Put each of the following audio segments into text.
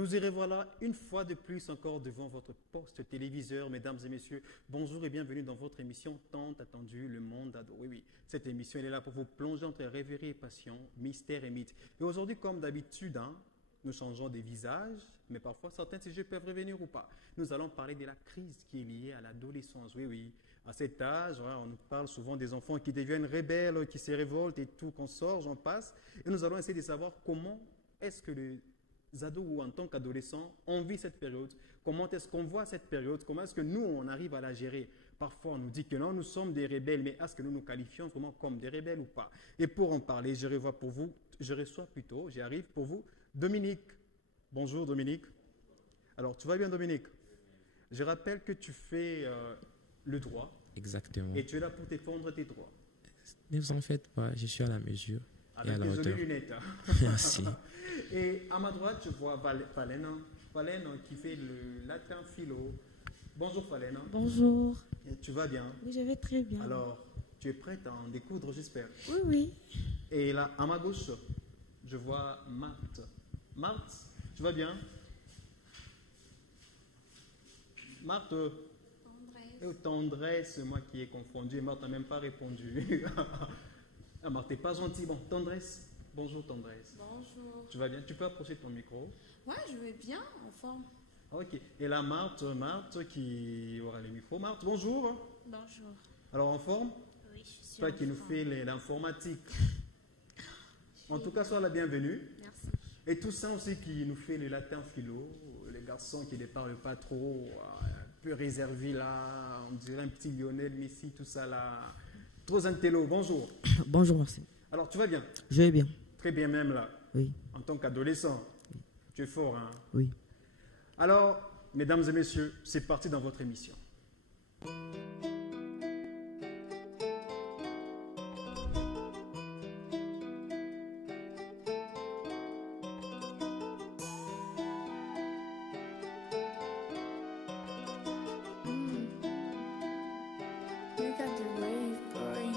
Nous y revoilà une fois de plus encore devant votre poste téléviseur, mesdames et messieurs. Bonjour et bienvenue dans votre émission tant attendue, Le Monde Ado. Oui, oui, cette émission elle est là pour vous plonger entre rêverie et passion, mystère et mythe. Et aujourd'hui, comme d'habitude, nous changeons des visages, mais parfois certains sujets peuvent revenir ou pas. Nous allons parler de la crise qui est liée à l'adolescence. Oui, oui. À cet âge, on nous parle souvent des enfants qui deviennent rebelles, qui se révoltent et tout, qu'on sort, j'en passe. Et nous allons essayer de savoir comment est-ce que les ados ou en tant qu'adolescents, on vit cette période, comment est-ce qu'on voit cette période, comment est-ce que nous, on arrive à la gérer. Parfois, on nous dit que non, nous sommes des rebelles, mais est-ce que nous nous qualifions vraiment comme des rebelles ou pas? Et pour en parler, j'arrive pour vous, Dominique. Bonjour Dominique. Alors, tu vas bien Dominique? Je rappelle que tu fais le droit. Exactement. Et tu es là pour défendre tes droits. Ne vous en faites pas, je suis à la mesure. Avec et à la tes hauteur. jolies lunettes. Merci. Et à ma droite, je vois Falène qui fait le latin philo. Bonjour Falène. Bonjour. Et tu vas bien? Oui, je vais très bien. Alors, tu es prête à en découdre, j'espère? Oui, oui. Et là, à ma gauche, je vois Marthe. Marthe, tu vas bien? Marthe. Tendresse, moi qui ai confondu. Marthe n'a même pas répondu. Ah, Marthe, t'es pas gentille. Bon, Tendresse. Bonjour Tendresse. Bonjour. Tu vas bien? Tu peux approcher ton micro? Ouais, je vais bien, en forme. Ok. Et là, Marthe qui aura le micro. Marthe, bonjour. Bonjour. Alors, en forme? Oui, je suis Toi en qui nous forme. fais l'informatique. En tout cas, sois la bienvenue. Merci. Et tout ça aussi qui nous fait le latin philo. Les garçons qui ne parlent pas trop, un peu réservés là. On dirait un petit Lionel Messi, tout ça là. Trop intello. Bonjour. Bonjour, merci. Alors, tu vas bien? Je vais bien. Très bien même là. Oui, En tant qu'adolescent. Tu es fort, hein? oui. Alors, mesdames et messieurs, c'est parti dans votre émission. You got the wave, boy.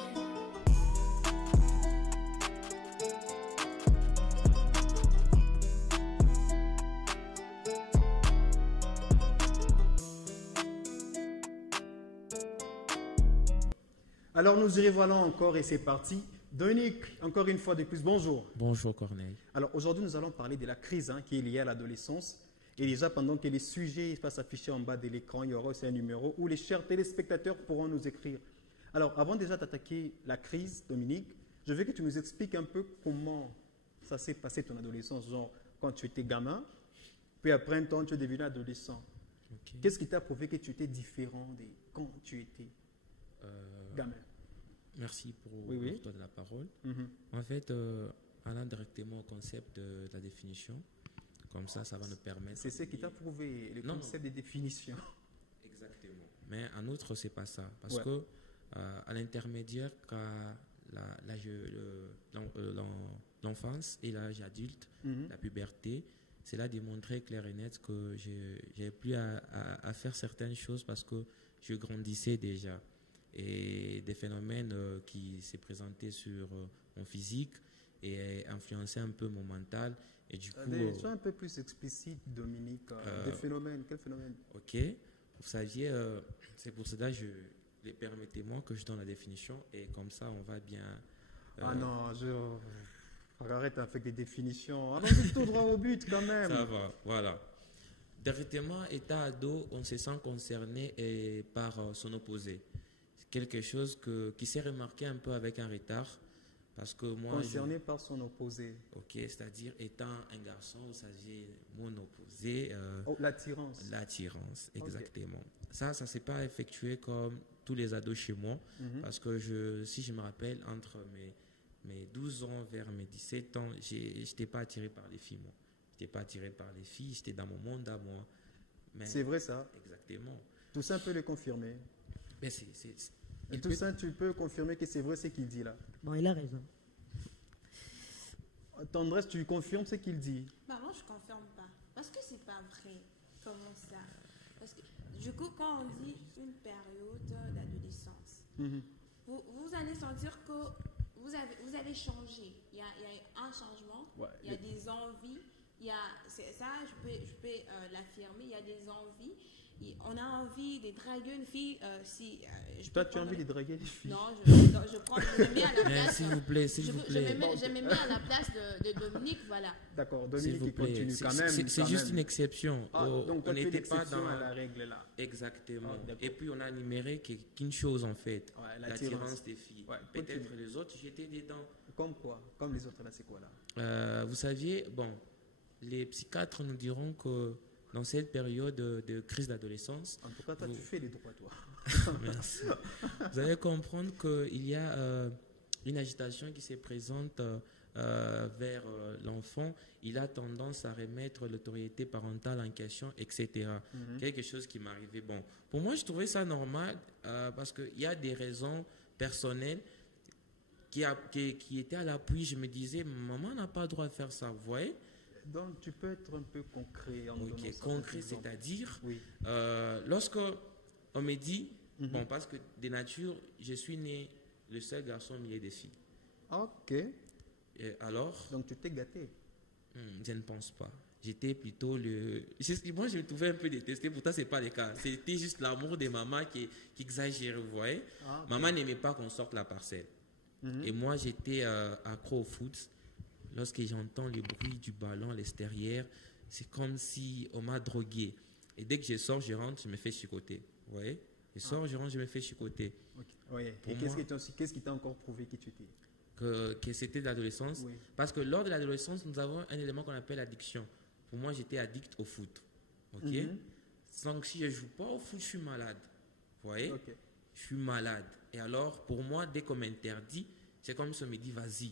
Alors, nous y revoilà encore et c'est parti. Dominique, encore une fois de plus, bonjour. Bonjour Corneille. Alors, aujourd'hui, nous allons parler de la crise qui est liée à l'adolescence. Et déjà, pendant que les sujets vont s'afficher en bas de l'écran, il y aura aussi un numéro où les chers téléspectateurs pourront nous écrire. Alors, avant déjà d'attaquer la crise, Dominique, je veux que tu nous expliques un peu comment ça s'est passé ton adolescence, genre quand tu étais gamin, puis après un temps, tu es devenu adolescent. Ok. Qu'est-ce qui t'a prouvé que tu étais différent de quand tu étais gamin? Merci pour Oui, oui. l'octroi de la parole. Mhm. En fait, allant directement au concept de la définition, comme ça va nous permettre. C'est ce qui t'a prouvé, le Non, concept de définition. Exactement. Mais en outre, c'est pas ça. Parce Ouais. que à l'intermédiaire, quand l'enfance et l'âge adulte, Mhm. la puberté, c'est là démontré clair et net que j'ai plus à faire certaines choses parce que je grandissais déjà. Et des phénomènes qui s'est présenté sur mon physique et influencé un peu mon mental. Et du coup, Allez, sois un peu plus explicite, Dominique. Des phénomènes, quel phénomène? ok, vous saviez, c'est pour cela permettez-moi que je donne la définition et comme ça on va bien. Ah non, arrête avec des définitions. Allons tout droit au but quand même. Ça va, voilà. Directement, état ado, on se sent concerné par son opposé. C'est quelque chose qui s'est remarqué un peu avec un retard. Parce que moi. Concerné par son opposé. Ok, c'est-à-dire étant un garçon, vous saviez, mon opposé. Oh, l'attirance. L'attirance, exactement. Ça ne s'est pas effectué comme tous les ados chez moi. Mhm. Parce que si je me rappelle, entre mes 12 ans vers mes 17 ans, je n'étais pas attiré par les filles, moi. Je n'étais pas attiré par les filles, j'étais dans mon monde à moi. Mais, C'est vrai ça. exactement. Tout ça peut le confirmer. Mais Et tout ça, tu peux confirmer que c'est vrai ce qu'il dit là. Bon, il a raison. Tendresse, tu confirmes ce qu'il dit? Bah, moi, je confirme pas. Parce que c'est pas vrai. Comment ça? Parce que, du coup, quand on dit une période d'adolescence, Mhm. vous allez sentir que vous allez changer. Il y a un changement, Ouais, il y a des envies, ça, je peux l'affirmer, il y a des envies. On a envie de draguer une fille. Toi, tu as envie de draguer les filles? Non, je me mets à la Mais place. s'il vous plaît, s'il vous plaît. Je me mets à la place de Dominique, voilà. D'accord, S'il Dominique, vous il plaît. continue quand même. C'est juste une exception. Ah, donc, On on n'était pas dans à la règle là. Exactement. Ah, d'accord. Et puis on a numéré qu'une chose en fait, Ouais, l'attirance des filles. Ouais, Peut-être continue. les autres, j'étais dedans. Comme quoi? Comme les autres là, c'est quoi là? Vous saviez, bon, les psychiatres nous diront que dans cette période de crise d'adolescence, En tout cas, toi, Vous- tu fais les droits, toi. merci, vous allez comprendre qu'il y a une agitation qui se présente vers l'enfant. Il a tendance à remettre l'autorité parentale en question, etc. Mhm. Quelque chose qui m'arrivait. Bon, pour moi, je trouvais ça normal parce qu'il y a des raisons personnelles qui étaient à l'appui. Je me disais, maman n'a pas le droit de faire ça, vous voyez? Donc, tu peux être un peu concret en donnant Ok, ça, concret, par exemple. c'est-à-dire, Oui. lorsque on me dit, Mhm. bon, parce que de nature, je suis né le seul garçon au milieu des filles. Ok. Et alors, Donc, tu t'es gâté. je ne pense pas. J'étais plutôt le. Moi, je me trouvais un peu détesté. Pourtant, ce n'est pas le cas. C'était juste l'amour de maman qui exagérait, vous voyez. Ah, ok. Maman n'aimait pas qu'on sorte la parcelle. Mhm. Et moi, j'étais accro au foot. Lorsque j'entends le bruit du ballon à l'extérieur, c'est comme si on m'a drogué. Et dès que je sors, je rentre, je me fais chicoter. Vous voyez? Je sors, je rentre, je me fais chicoter. Ok. Oui. Pour Et moi- qu'est-ce qui t'a encore prouvé qui tu étais? Que c'était de l'adolescence. Oui. Parce que lors de l'adolescence, nous avons un élément qu'on appelle l'addiction. Pour moi, j'étais addict au foot. Ok? Mhm. Donc, si je ne joue pas au foot, je suis malade. Vous voyez? Ok. Je suis malade. Et alors, pour moi, dès qu'on m'interdit, c'est comme si on me dit, vas-y.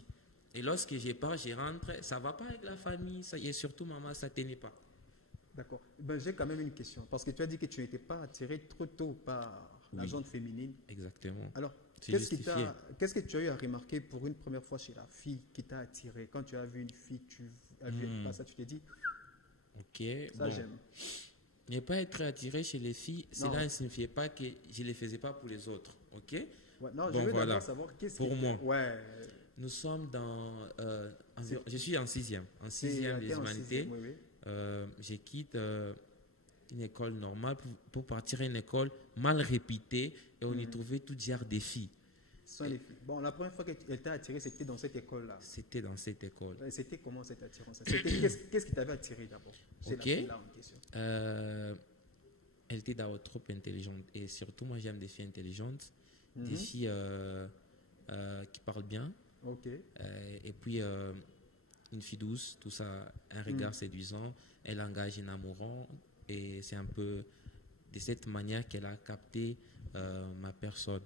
Et lorsque je pars, je rentre, ça ne va pas avec la famille, ça, et surtout, maman, ça ne tenait pas. D'accord. Ben, j'ai quand même une question. Parce que tu as dit que tu n'étais pas attiré trop tôt par la Oui. gente féminine. Exactement. Alors, C'est qu'est-ce justifié. que tu as eu à remarquer pour une première fois chez la fille qui t'a attiré? Quand tu as vu une fille, tu as vu pas ça, tu t'es dit, Ok. ça bon. j'aime. Ne pas être attiré chez les filles, Non. cela ne signifiait pas que je ne les faisais pas pour les autres. Ok? Ouais, non, je Bon, veux voilà. d'abord savoir qu'est-ce Pour qui moi. Ouais. Nous sommes dans. Je suis en sixième. En sixième des t'es en humanités. sixième, oui, oui. Je quitte une école normale pour partir à une école mal réputée et on y trouvait tout genre de filles. Ce sont les filles. Bon, la première fois qu'elle t'a attiré, c'était dans cette école-là. C'était dans cette école. C'était comment cette attirance? Qu'est-ce qui t'avait attiré d'abord chez Ok. la fille-là en question? Elle était d'abord trop intelligente et surtout moi j'aime des filles intelligentes, des Mhm. filles qui parlent bien Ok. et puis une fille douce, tout ça, un regard séduisant, elle engage un amourant et c'est un peu de cette manière qu'elle a capté ma personne.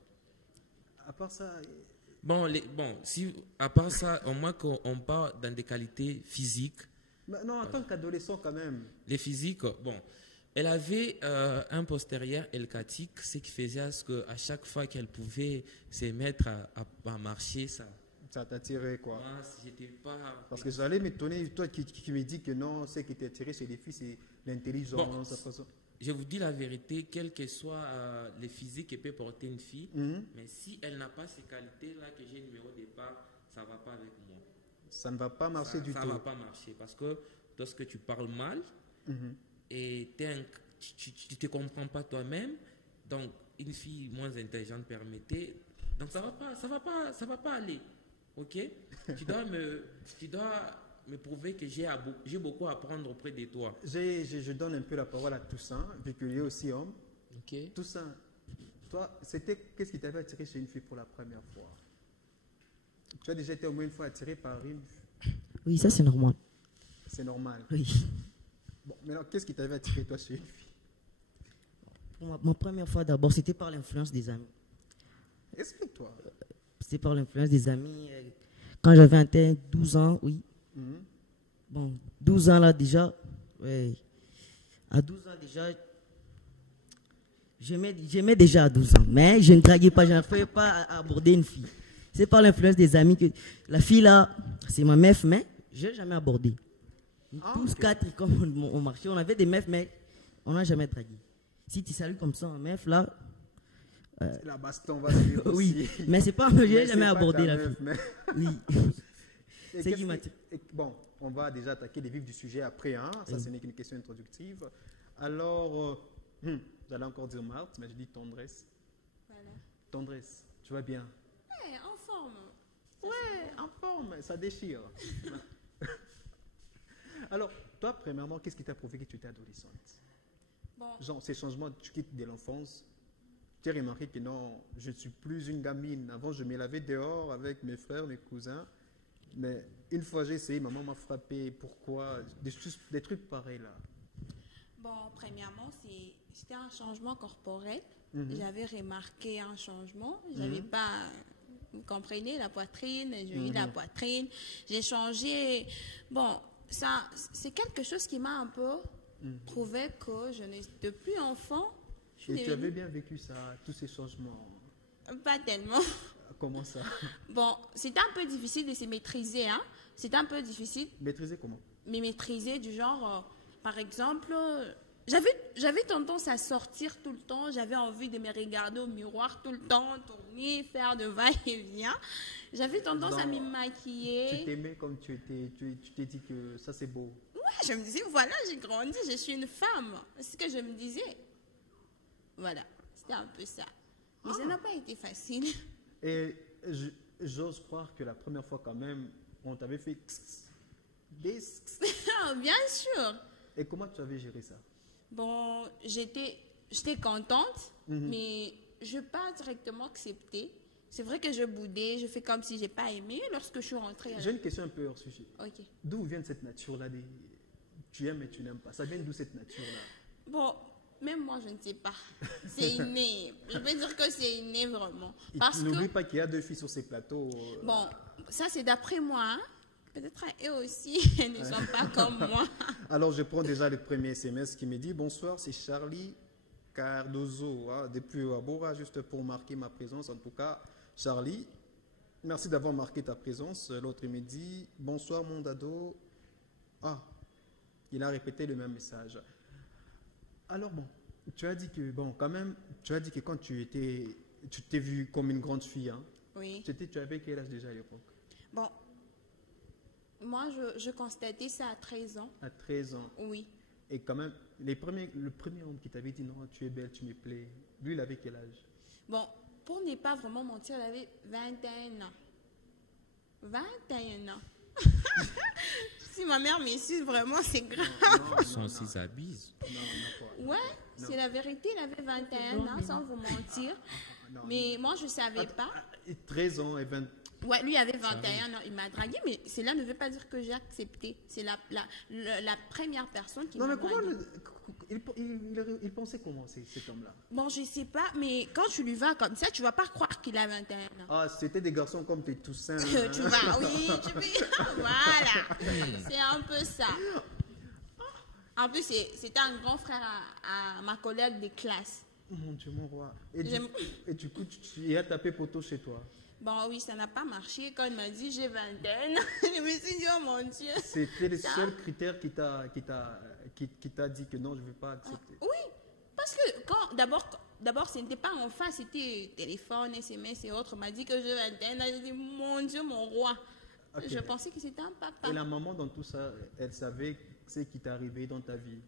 À part ça, Bon, si, à part ça, au moins qu'on part dans des qualités physiques. non, en tant qu'adolescent quand même. Les physiques, bon, elle avait un postérieur elcatique, ce qui faisait à ce qu'à chaque fois qu'elle pouvait se mettre à marcher, ça. Ça t'a attiré quoi? Moi, j'étais pas. Parce que j'allais m'étonner, toi qui me dis que non, ce qui t'a attiré chez les filles, c'est l'intelligence, Bon, sa façon. Je vous dis la vérité, quel que soit les physiques que peut porter une fille, Mhm. mais si elle n'a pas ces qualités-là que j'ai numéro de départ, ça ne va pas avec moi. Ça ne va pas marcher du Ça tout. ne va pas marcher parce que lorsque tu parles mal Mhm. et tu ne te comprends pas toi-même, donc une fille moins intelligente permettait, donc ça va pas aller, ok? tu dois me prouver que j'ai beaucoup à apprendre auprès de toi. Je donne un peu la parole à Toussaint, vu qu'il est aussi homme. Ok? Toussaint, toi, qu'est-ce qui t'avait attiré chez une fille pour la première fois? Tu as déjà été au moins une fois attiré par une. Oui, ça c'est normal. C'est normal. Oui. Bon, maintenant, qu'est-ce qui t'avait attiré toi chez une fille? Pour ma première fois d'abord, c'était par l'influence des amis. Explique-toi. C'était par l'influence des amis. Quand j'avais atteint 12 ans, oui. Mhm. Bon, 12 ans là déjà, ouais. À 12 ans déjà, j'aimais déjà à 12 ans, mais je ne draguais pas, je n'arrivais pas à aborder une fille. C'est par l'influence des amis que la fille là, c'est ma meuf, mais je n'ai jamais abordé. Tous ok. quatre, comme on marchait, on avait des meufs, mais on n'a jamais dragué. Si tu salues comme ça un meuf là, La baston va suivre oui, aussi. mais c'est pas, je Mais n'ai c'est jamais pas abordé ta la meuf, fille. mais- Oui. Et C'est qu'est-ce qui m'a qui- et- bon, on va déjà attaquer les vifs du sujet après. Hein? Ça, ce n'est qu'une question introductive. Alors, j'allais encore dire Marthe, mais je dis tendresse. Voilà. Tendresse, tu vas bien? Ouais, en forme. Ouais, en forme, ça déchire. Alors, toi, premièrement, qu'est-ce qui t'a prouvé que tu étais adolescente? Bon, Genre, ces changements, tu quittes de l'enfance. Tu as remarqué que non, je ne suis plus une gamine. Avant, je me lavais dehors avec mes frères, mes cousins. Mais une fois j'ai essayé, maman m'a frappé. Pourquoi? Des trucs pareils là. bon, premièrement, c'était un changement corporel. Mhm. J'avais remarqué un changement. J'avais pas, vous comprenez, la poitrine. J'ai eu la poitrine. J'ai changé. Bon, ça, c'est quelque chose qui m'a un peu prouvé que je n'étais plus enfant. Je suis Et tu avais devenue bien vécu ça, tous ces changements. pas tellement. Comment ça? Bon, c'était un peu difficile de se maîtriser, hein. C'était un peu difficile, Maîtriser comment? mais maîtriser du genre, par exemple, j'avais tendance à sortir tout le temps, j'avais envie de me regarder au miroir tout le temps, tourner, faire de va-et-vient. J'avais tendance à me Tu maquiller. t'aimais comme tu étais, tu t'es dit que ça c'est beau. Ouais, je me disais, voilà, j'ai grandi, je suis une femme. C'est ce que je me disais. Voilà, c'était un peu ça. Mais ça n'a pas été facile. Et j'ose croire que la première fois quand même, on t'avait fait des. Bien sûr. Et comment tu avais géré ça? Bon, j'étais contente, mais je n'ai pas directement accepté. C'est vrai que je boudais, je fais comme si je n'ai pas aimé lorsque je suis rentrée. J'ai une question un peu hors sujet. Ok. D'où vient cette nature-là tu aimes et tu n'aimes pas? Ça vient d'où cette nature-là? Bon, même moi, je ne sais pas. C'est inné. Je peux dire que c'est inné vraiment. Parce N'oublie que, pas qu'il y a 2 filles sur ces plateaux. bon, ça c'est d'après moi. Hein. Peut-être eux aussi, elles ne sont pas comme moi. Alors, je prends déjà le premier SMS qui me dit: bonsoir, c'est Charlie Cardozo, hein, depuis Abora, juste pour marquer ma présence. En tout cas, Charlie, merci d'avoir marqué ta présence. L'autre, il me dit: bonsoir, mon dado. Ah, il a répété le même message. Alors, bon, tu as dit que, bon, quand même, tu as dit que quand tu t'es vue comme une grande fille, hein. Oui. Tu avais quel âge déjà à l'époque? Bon, moi, je constatais ça à 13 ans. À 13 ans. Oui. Et quand même, le premier homme qui t'avait dit non, tu es belle, tu me plais, lui, il avait quel âge? Bon, pour ne pas vraiment mentir, elle avait 21 ans. 21 ans. Si ma mère me suit, vraiment, c'est grave. Ils sont aussi abusés. Ouais, c'est la vérité, elle avait 21 ans, sans vous mentir. Non, Mais moi, je ne savais pas. 13 ans et 20. Ouais, lui avait 21 ans, il m'a dragué, mais cela ne veut pas dire que j'ai accepté. C'est la première personne qui Non, m'a mais comment dragué. il pensait comment cet homme-là? Bon, je sais pas, mais quand tu lui vas comme ça, tu vas pas croire qu'il a 21 ans. Ah, c'était des garçons comme tes Toussaint. Tu vas, oui, tu peux. Voilà, c'est un peu ça. En plus, c'était un grand frère à ma collègue de classe. Mon Dieu, mon roi. J'aime- Et du coup, il a tapé poteau chez toi. Bon, oui, ça n'a pas marché. Quand il m'a dit j'ai 21 ans, je me suis dit, oh mon Dieu. C'était le Ça- seul critère qui t'a dit que non, je ne veux pas accepter. Oui, parce que d'abord, ce n'était pas en face, c'était téléphone, SMS et autres. On m'a dit que j'ai 21 ans. J'ai dit, mon Dieu, mon roi. Ok. Je pensais que c'était un papa. Et la maman, dans tout ça, elle savait ce qui t'est arrivé dans ta vie.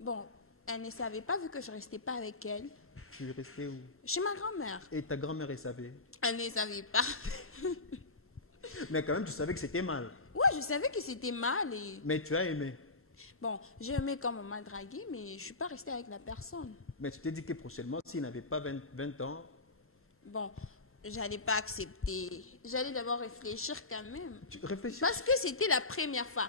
Bon, elle ne savait pas vu que je ne restais pas avec elle. Tu es resté où? Chez ma grand-mère. Et ta grand-mère, elle savait. Elle ne savait pas. Mais quand même, tu savais que c'était mal. Ouais, je savais que c'était mal. Et... Mais tu as aimé. Bon, j'ai aimé quand on m'a dragué, mais je ne suis pas restée avec la personne. Mais tu t'es dit que prochainement, s'il n'avait pas 20 ans, Bon, j'allais pas accepter. J'allais d'abord réfléchir quand même. tu réfléchis. Parce que c'était la première fois.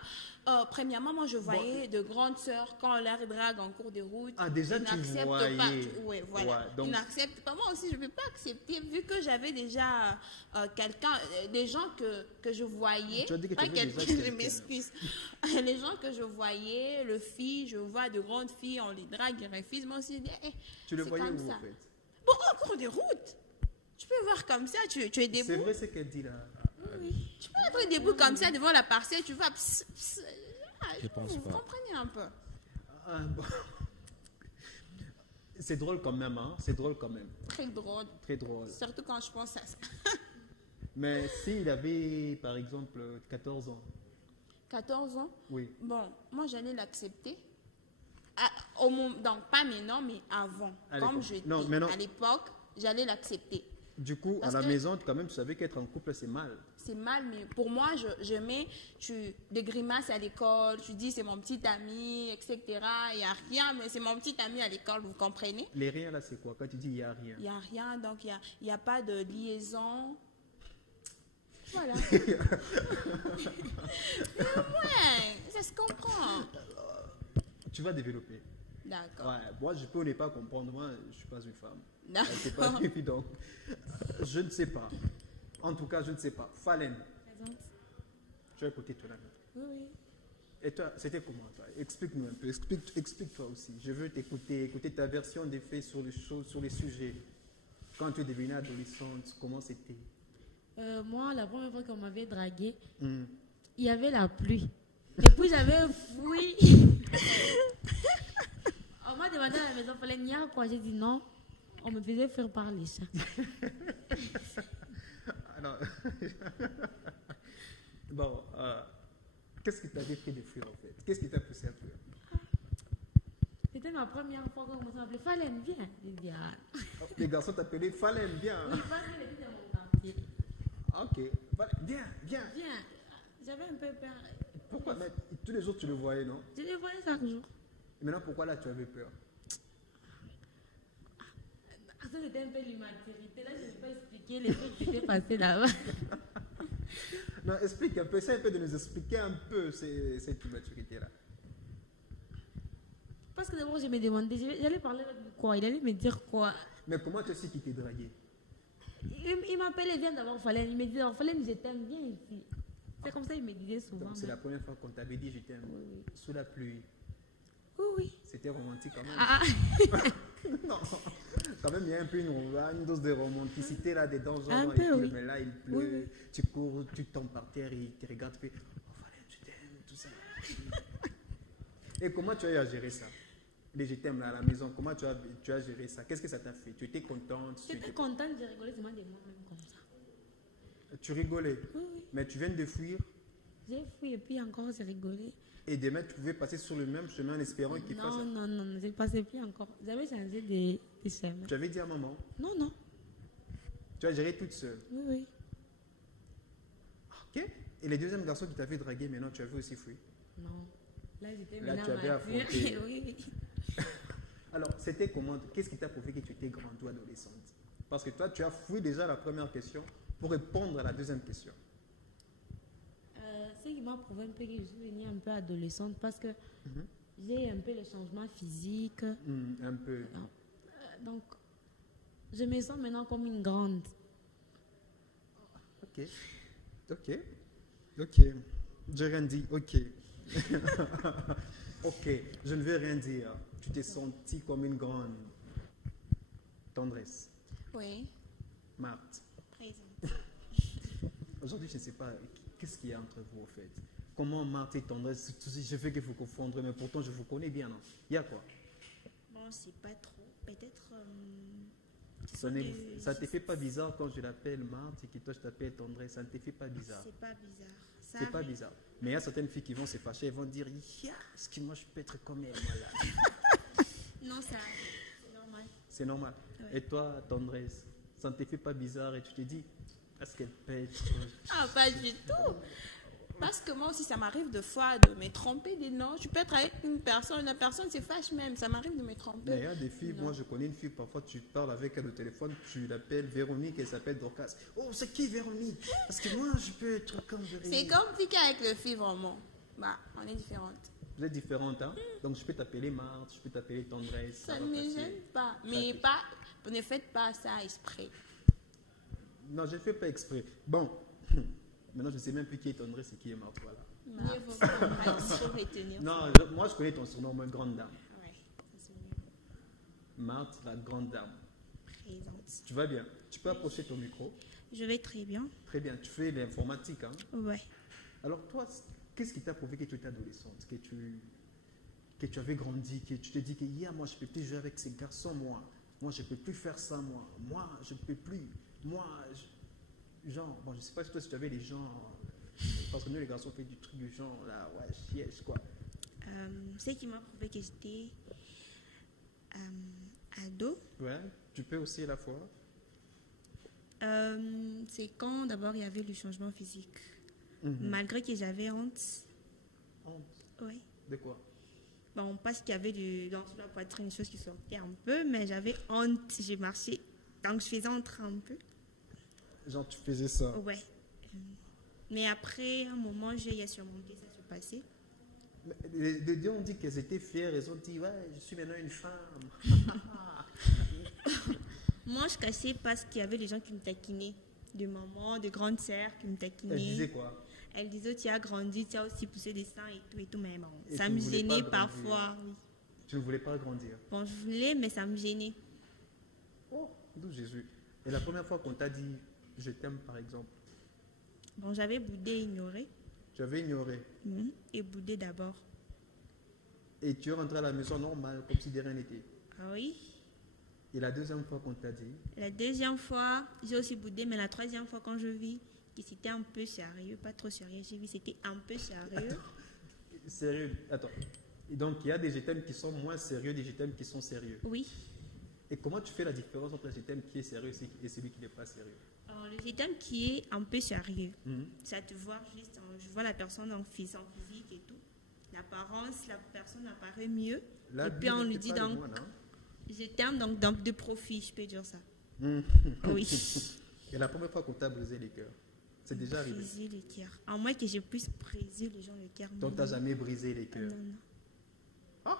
Premièrement, moi, je voyais de grandes sœurs quand on leur drague en cours de route. Ah, déjà, ils tu n'acceptent voyais. pas. Oui, voilà. Ouais, donc- Ils n'acceptent pas. Moi aussi, je ne peux pas accepter, vu que j'avais déjà quelqu'un, des gens que je voyais. Tu as dit que tu pas avais déjà quelqu'un, je quelqu'un. m'excuse. Les gens que je voyais, le filles, je vois de grandes filles, on les drague, ils refusent. Moi aussi, je dis, Tu le c'est voyais comme où, ça. en fait? Bon, en cours de route. Tu peux voir comme ça, tu es C'est debout. vrai ce qu'elle dit là. Tu peux être debout comme ça devant la parcelle, tu vois. Pss, pss, Je pense vous pas. comprenez un peu. Ah, bon. C'est drôle quand même, hein? C'est drôle quand même. Très drôle. Très drôle. Surtout quand je pense à ça. Mais s'il avait, par exemple, 14 ans, 14 ans, oui. bon, moi j'allais l'accepter. Donc pas maintenant, mais avant. À Comme l'époque. j'étais Non, maintenant- à l'époque, j'allais l'accepter. Du coup, Parce à la que- maison, quand même, tu savais qu'être en couple, c'est mal. C'est mal, mais pour moi, je mets des grimaces à l'école, tu dis c'est mon petit ami, etc. Il n'y a rien, mais c'est mon petit ami à l'école, vous comprenez? Les riens, là, c'est quoi? Quand tu dis il n'y a rien. Il n'y a rien, donc il y a pas de liaison. Voilà. Ouais, ça se comprend. Tu vas développer. D'accord. Ouais, moi, je peux ne pas comprendre. Moi, je ne suis pas une femme. D'accord. C'est pas évident. Je ne sais pas. En tout cas, je ne sais pas. Fallen, Présente. tu as écouté ton ami. Oui, oui. Et toi, c'était comment, toi? Explique-nous un peu. Explique-toi aussi. Je veux t'écouter, écouter ta version des faits sur les choses, sur les sujets. Quand tu es devenue adolescente, comment c'était? Moi, la première fois qu'on m'avait dragué, Hmm. il y avait la pluie. Et puis j'avais fui. On m'a demandé à la maison, fallait n'y a quoi? J'ai dit non. On me faisait faire par les chats. Alors, bon, qu'est-ce qui t'avait fait de fuir en fait? Qu'est-ce qui t'a poussé à fuir? C'était ma première fois qu'on commençait à m'appeler Fallen, viens. J'ai dit ah. Les garçons t'appelaient Fallen, viens. Oui, parce que les filles de mon quartier. Ok, viens, viens. Viens. J'avais un peu peur. Pourquoi? Mais tous les jours tu le voyais, non? Je les voyais chaque jour. Et maintenant, pourquoi là tu avais peur? Ah, ça c'était un peu l'immaturité. Là, je ne vais pas expliquer les trucs qui s'étaient passés là-bas. Non, explique un peu, essaie un peu de nous expliquer un peu cette immaturité-là. Parce que d'abord, je me demandais, j'allais parler avec quoi? Il allait me dire quoi? Mais comment tu sais qu'il t'est dragué? Il m'appelait, viens d'abord Fallen. Il me disait, Fallen, je t'aime bien ici. C'est comme ça, il me disait souvent. Donc c'est la première fois qu'on t'avait dit je t'aime. Oui, Sous la pluie. oui, oui. C'était romantique quand même. Ah, Non, quand même il y a un peu une dose de romanticité là dedans. Genre, Un il peu, pleut, oui. mais là il pleut, Oui, oui. tu cours, tu tombes par terre, il te regarde, tu fais oh Fallen, je t'aime, tout ça. Et comment tu as eu à gérer ça? Les je t'aime là à la maison, comment tu as géré ça? Qu'est-ce que ça t'a fait? Tu étais contente? j'étais contente, j'ai rigolé seulement de moi-même comme ça. Tu rigolais, Oui, oui. mais tu viens de fuir J'ai fui et puis encore, j'ai rigolé. et demain tu pouvais passer sur le même chemin en espérant qu'il fasse. Non, non, non, j'ai passé plus encore. J'avais changé de chemin. Tu avais dit à maman, Non, non. tu as géré toute seule. Oui, oui. Ok. Et les deuxièmes garçons qui t'avaient dragué, maintenant tu avais aussi fui. Non. Là, j'étais Là, maintenant tu avais mature. affronté. Oui, oui. Alors, c'était comment? Qu'est-ce qui t'a prouvé que tu étais grande ou adolescente? Parce que toi, tu as fouillé déjà la première question pour répondre à la deuxième question. Ce qui m'a prouvé un peu que je suis devenue un peu adolescente parce que j'ai un peu le changement physique. Un peu. Donc, je me sens maintenant comme une grande. Ok. Ok. Ok. J'ai rien dit. Ok. Ok. Je ne vais rien dire. Tu t'es sentie comme une grande. Tendresse. Oui, Marthe. présente. Aujourd'hui, je ne sais pas qu'est-ce qu'il y a entre vous, en fait. Comment Marthe et Tendresse, je fais que vous confondre, mais pourtant je vous connais bien, non? Il y a quoi? Bon, c'est pas trop. Peut-être. Ça ne te fait pas bizarre quand je l'appelle Marthe et que toi je t'appelle Tendresse? Ça ne te fait pas bizarre? C'est pas bizarre. Ça C'est pas arrive. bizarre. Mais il y a certaines filles qui vont se fâcher, elles vont dire est-ce que moi je peux être comme elle, moi, là? Non, ça arrive. C'est normal. C'est normal. Ouais. Et toi, Tendresse, ça ne te fait pas bizarre et tu te dis est-ce qu'elle peut être. Ah, pas du tout. Parce que moi aussi, ça m'arrive de fois de me tromper des noms. Je peux être avec une personne, la personne se fâche même. Ça m'arrive de me Mais il y tromper. a des filles, Non. moi je connais une fille, parfois tu parles avec elle au téléphone, tu l'appelles Véronique, elle s'appelle Dorcas. Oh, c'est qui Véronique? Parce que moi je peux être comme Véronique. C'est compliqué avec le fille, vraiment. Bah, on est différentes. Vous êtes différentes, hein? Donc je peux t'appeler Marthe, je peux t'appeler Tendresse. Ça va ne me passer. gêne pas. Mais te- pas, ne faites pas ça exprès. Non, je ne fais pas exprès. Bon, maintenant je ne sais même plus qui est Tendresse et qui est Marthe, voilà. Mieux vaut pas trop retenir. Non, moi je connais ton surnom, moi, grande dame. Ouais, ça, c'est mieux. Marthe, la grande dame. Présente. Tu vas bien? Tu peux approcher ton micro? Je vais très bien. Très bien, tu fais l'informatique, hein? Ouais. Alors toi, qu'est-ce qui t'a prouvé que tu étais adolescente, que tu avais grandi, que tu te dis que hier, moi je ne peux plus jouer avec ces garçons, moi je ne peux plus faire ça, moi je ne peux plus, genre, bon, je sais pas si toi, si tu avais des gens, parce que nous, les garçons, on fait du truc du genre, là, ouais, chièche, quoi. Ce qui m'a prouvé que j'étais ado, Ouais, tu peux aussi à la fois. c'est quand d'abord il y avait le changement physique. Mhm. Malgré que j'avais honte. Honte. Oui. De quoi? Bon, parce qu'il y avait dans la poitrine des choses qui sortaient un peu, mais j'avais honte. J'ai marché, donc je faisais entrer un peu. Genre, tu faisais ça. Ouais. Mais après, un moment, j'ai surmonté, ça s'est passé. Mais les deux ont dit qu'elles étaient fières, elles ont dit, ouais, je suis maintenant une femme. Moi, je cachais parce qu'il y avait des gens qui me taquinaient. De mamans, de grandes sœurs qui me taquinaient. Elle disait quoi? Elle disait, tu as grandi, tu as aussi poussé des seins et tout, mais bon, Et ça tu me ne voulais pas gênait grandir. parfois. Oui. Tu ne voulais pas grandir. Bon, je voulais, mais ça me gênait. Oh, d'où Jésus. Et la première fois qu'on t'a dit, je t'aime, par exemple, Bon, j'avais boudé et ignoré. tu avais ignoré. Et boudé d'abord. Et tu es rentré à la maison normale, comme si de rien n'était. Ah oui. Et la deuxième fois qu'on t'a dit, La deuxième fois, j'ai aussi boudé, mais la troisième fois, quand je vis que c'était un peu sérieux, pas trop sérieux, j'ai vu que c'était un peu sérieux. sérieux, attends. Et donc, il y a des je t'aime qui sont moins sérieux, des je t'aime qui sont sérieux. Oui. Et comment tu fais la différence entre un je t'aime qui est sérieux et celui qui n'est pas sérieux? Alors, le jetem qui est un peu sérieux, Mhm. ça te voit juste, je vois la personne en physique et tout. L'apparence, la personne apparaît mieux. La Et puis on Bible lui n'était dit pas le donc, moine, hein? je t'aime donc de profit, je peux dire ça. Mhm. Oui. Et la première fois qu'on t'a brisé les cœurs, c'est déjà arrivé. Briser le cœur. À moins que je puisse briser les gens le cœur. Donc, tu n'as non. jamais brisé les cœurs. Non, non.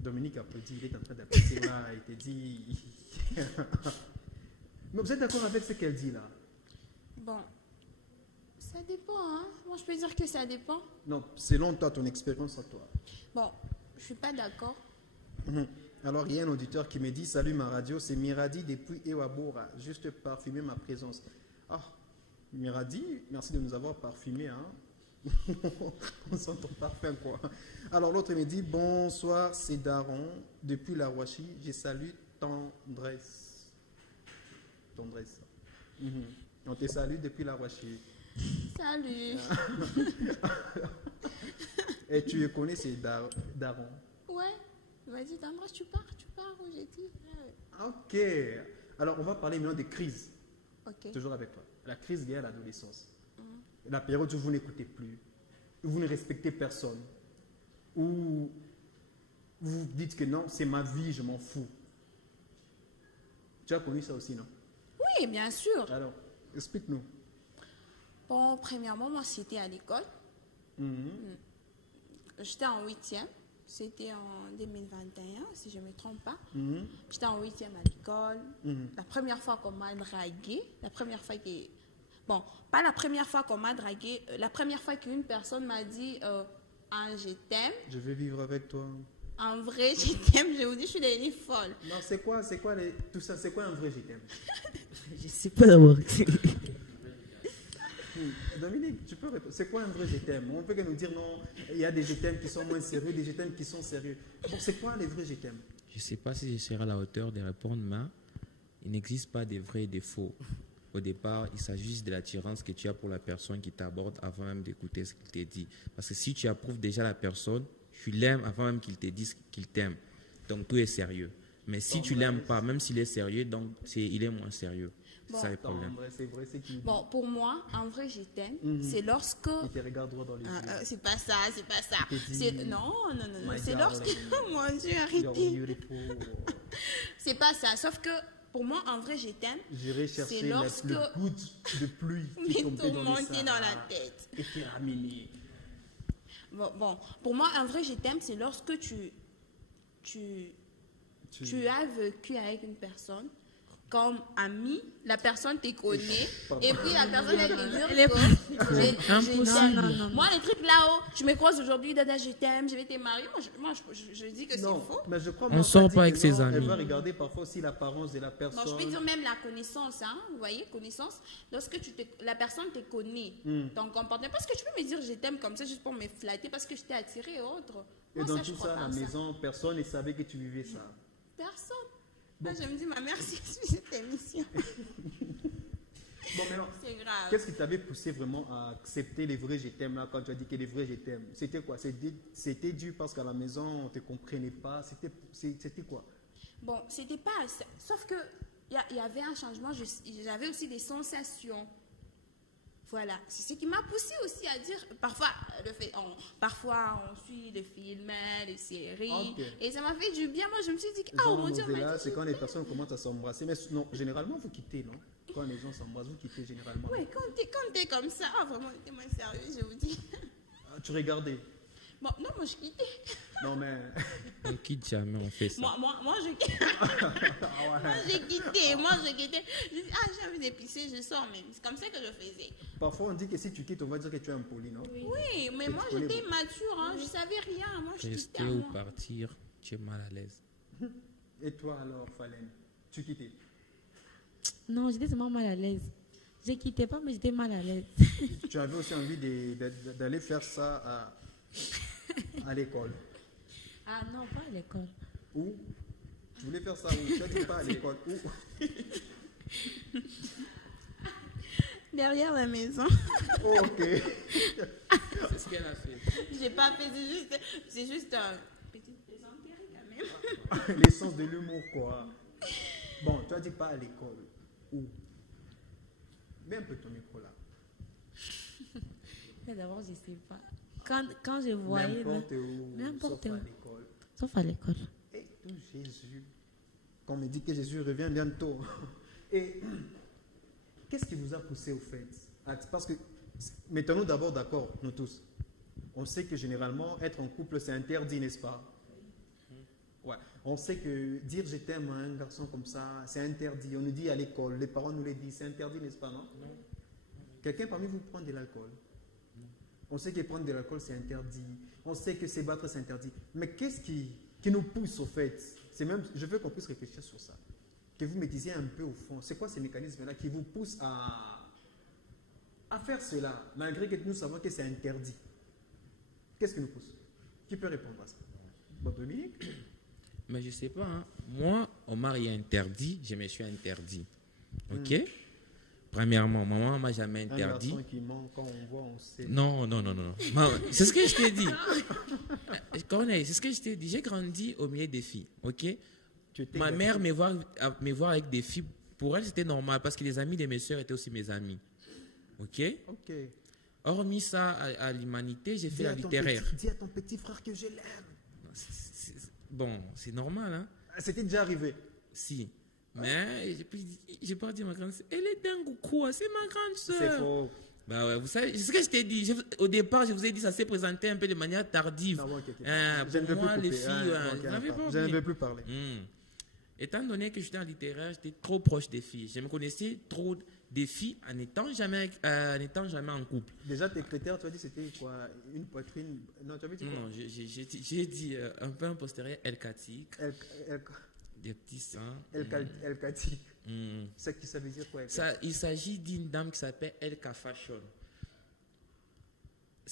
Dominique applaudit, il est en train d'applaudir là, il te dit. Mais vous êtes d'accord avec ce qu'elle dit là? Bon, ça dépend, hein. Moi, je peux dire que ça dépend. Non, selon toi, ton expérience à toi. Bon, je suis pas d'accord. Mhm. Alors, il y a un auditeur qui me dit, salut ma radio, c'est Miradi depuis Ewabora, juste parfumer ma présence. Ah, Miradi, merci de nous avoir parfumé, hein. On sent ton parfum, quoi. Alors, l'autre me dit, bonsoir, c'est Daron, depuis la Ouachi, je salue Tendresse. Tendresse. Mhm. On te salue depuis la Ouachi. Salut. Et tu connais, c'est Daron. Ouais. Vas-y, Tendresse, tu pars où j'ai dit. Ouais. Ok. Alors, on va parler maintenant des crises. Ok. Toujours avec toi. La crise liée à l'adolescence. La période où vous n'écoutez plus, où vous ne respectez personne, où vous dites que non, c'est ma vie, je m'en fous. Tu as connu ça aussi, non? Oui, bien sûr. Alors, explique-nous. Bon, premièrement, moi, c'était à l'école. Mhm. J'étais en 8e. C'était en 2021, si je ne me trompe pas. Mhm. J'étais en 8e à l'école. Mhm. La première fois qu'on m'a draguée, la première fois que... Bon, pas la première fois qu'on m'a draguée, la première fois qu'une personne m'a dit ah, je t'aime. Je vais vivre avec toi. En vrai, je t'aime, je vous dis, je suis devenue folle. Non, tout ça, c'est quoi un vrai je t'aime? Je sais pas d'abord. Dominique, tu peux répondre. C'est quoi un vrai je t'aime? On peut que nous dire non, il y a des je t'aime qui sont moins sérieux, des je t'aime qui sont sérieux. Bon, c'est quoi les vrais je t'aime? Je ne sais pas si je serai à la hauteur de répondre, mais il n'existe pas de vrais et de faux. Au départ, il s'agit juste de l'attirance que tu as pour la personne qui t'aborde avant même d'écouter ce qu'il te dit. Parce que si tu approuves déjà la personne, tu l'aimes avant même qu'il te dise qu'il t'aime. Donc tout est sérieux. Mais si tu l'aimes pas, même s'il est sérieux, donc il est moins sérieux. C'est Bon. ça le problème. C'est vrai, c'est qui? Bon, pour moi, en vrai, je t'aime, c'est lorsque... Il te regarde droit dans les yeux. c'est pas ça, c'est pas ça. Il te dit, C'est- Non, non, non, non. My C'est darling. lorsque... Mon Dieu, You're arrêtez. beautiful. C'est pas ça. Sauf que, pour moi, en vrai, je t'aime. J'irai chercher C'est lorsque- le goutte de pluie qui Mais tombait tout dans monter les dans la Sahara tête. et te ramener. Bon, pour moi, en vrai, je t'aime, c'est lorsque tu as vécu avec une personne comme ami, la personne te connaît, Pardon. et puis la personne elle te Elle est- dit que Impossible. Non, non, non. moi les trucs là-haut, je me croise aujourd'hui, dada je t'aime, je vais te marier, je dis que c'est Non, faux. mais je crois On moi, sort dit pas que avec ses non, Elle amis. va regarder parfois aussi l'apparence de la Bon, personne. je peux dire même la connaissance, hein, vous voyez, connaissance, lorsque la personne te connaît, ton comportement, parce que tu peux me dire je t'aime comme ça juste pour me flatter, parce que je t'ai attiré et autres. Et Moi, dans je tout crois ça, à pas la en ça. maison, personne ne savait que tu vivais ça. Personne. Moi, je me dis, ma mère, si je suis cette émission. Bon, maintenant, C'est grave. qu'est-ce qui t'avait poussé vraiment à accepter les vrais je t'aime là quand tu as dit que les vrais je t'aime? C'était quoi? C'était dû parce qu'à la maison on ne te comprenait pas? C'était quoi? Bon, c'était pas... Sauf que il y avait un changement. J'avais aussi des sensations. Voilà. C'est ce qui m'a poussé aussi à dire... Parfois, on suit des films, des séries. Ok. Et ça m'a fait du bien. Moi, je me suis dit, oh Genre, mon Dieu, novella, c'est quand les personnes commencent à s'embrasser. Mais non, généralement, vous quittez, non? Quand les gens s'embrassent, vous quittez généralement. oui, quand t'es comme ça, vraiment, t'es moins sérieux, je vous dis. Ah, tu regardais? Bon, non, moi, je quittais. Non, mais... On quitte jamais, on fait ça. Moi, je quittais. Moi, je quittais. Je dis, ah, j'ai envie d'épicer, je sors même. C'est comme ça que je faisais. Parfois, on dit que si tu quittes, on va dire que tu es impoli, non? Oui, mais Et moi, tu connais j'étais mature, hein, je savais rien. Moi, je quittais. Rester ou partir, tu es mal à l'aise. Et toi, alors, Falène, tu quittais? Non, j'étais seulement mal à l'aise. Je quittais pas, mais j'étais mal à l'aise. Tu avais aussi envie d'aller faire ça à l'école? Ah non, pas à l'école. Où? Tu voulais faire ça où? Tu as dit pas à l'école. Où? Derrière la maison. Oh, ok. C'est ce qu'elle a fait. J'ai pas fait, c'est juste un petit plaisanterie quand même. L'essence de l'humour, quoi. Bon, tu as dit pas à l'école. Où? Mets un peu ton micro là. Mais d'abord, je sais pas. Quand je voyais... N'importe où, N'importe sauf où. à l'école. Sauf à l'école. Et tout Jésus. Quand on me dit que Jésus revient bientôt. Et qu'est-ce qui vous a poussé au fait? Parce que, mettons-nous d'abord d'accord, nous tous. On sait que généralement, être en couple, c'est interdit, n'est-ce pas? Ouais. On sait que dire je t'aime à un garçon comme ça, c'est interdit. On nous dit à l'école, les parents nous le disent, c'est interdit, n'est-ce pas, non? Non. Quelqu'un parmi vous prend de l'alcool? On sait que prendre de l'alcool, c'est interdit. On sait que se battre, c'est interdit. Mais qu'est-ce qui nous pousse, au fait? C'est même, je veux qu'on puisse réfléchir sur ça. Que vous me disiez un peu au fond. C'est quoi ces mécanismes-là qui vous poussent à faire cela, malgré que nous savons que c'est interdit? Qu'est-ce qui nous pousse? Qui peut répondre à ça? Bon, Dominique? Mais je sais pas, hein. Moi, on m'a rien interdit, je me suis interdit. Ok? Premièrement, maman m'a jamais Un interdit. garçon qui ment, quand on voit, on sait. Non. C'est ce que je t'ai dit. Corneille, c'est ce que je t'ai dit. J'ai grandi au milieu des filles. Ok? Tu étais Ma garçon. mère me voir avec des filles. Pour elle, c'était normal parce que les amis de mes soeurs étaient aussi mes amis. Ok? Ok. Hormis ça, à l'humanité, j'ai fait la Dis à ton littéraire. dis à ton petit frère que je l'aime. Bon, c'est normal, hein? C'était déjà arrivé. Si. Mais j'ai pas dit à ma grande sœur, elle est dingue ou quoi? C'est ma grande C'est sœur. faux. Bah ouais, vous savez, c'est ce que je t'ai dit. Au départ, je vous ai dit, ça s'est présenté un peu de manière tardive. Non, ok, ok. Pour ne veux moi, plus les couper. filles, Ok, vous n'avez pas je ne oublié. veux plus parler. Étant donné que j'étais en littéraire, j'étais trop proche des filles. Je me connaissais trop des filles en n'étant jamais en couple. Déjà, tes critères, tu as dit c'était quoi? Une poitrine? Non, tu avais dit quoi? Non, j'ai dit un peu un postérieur elkatique, des petits seins. Elkatique. C'est qui ça veut dire quoi? Il s'agit d'une dame qui s'appelle Elka Fashion.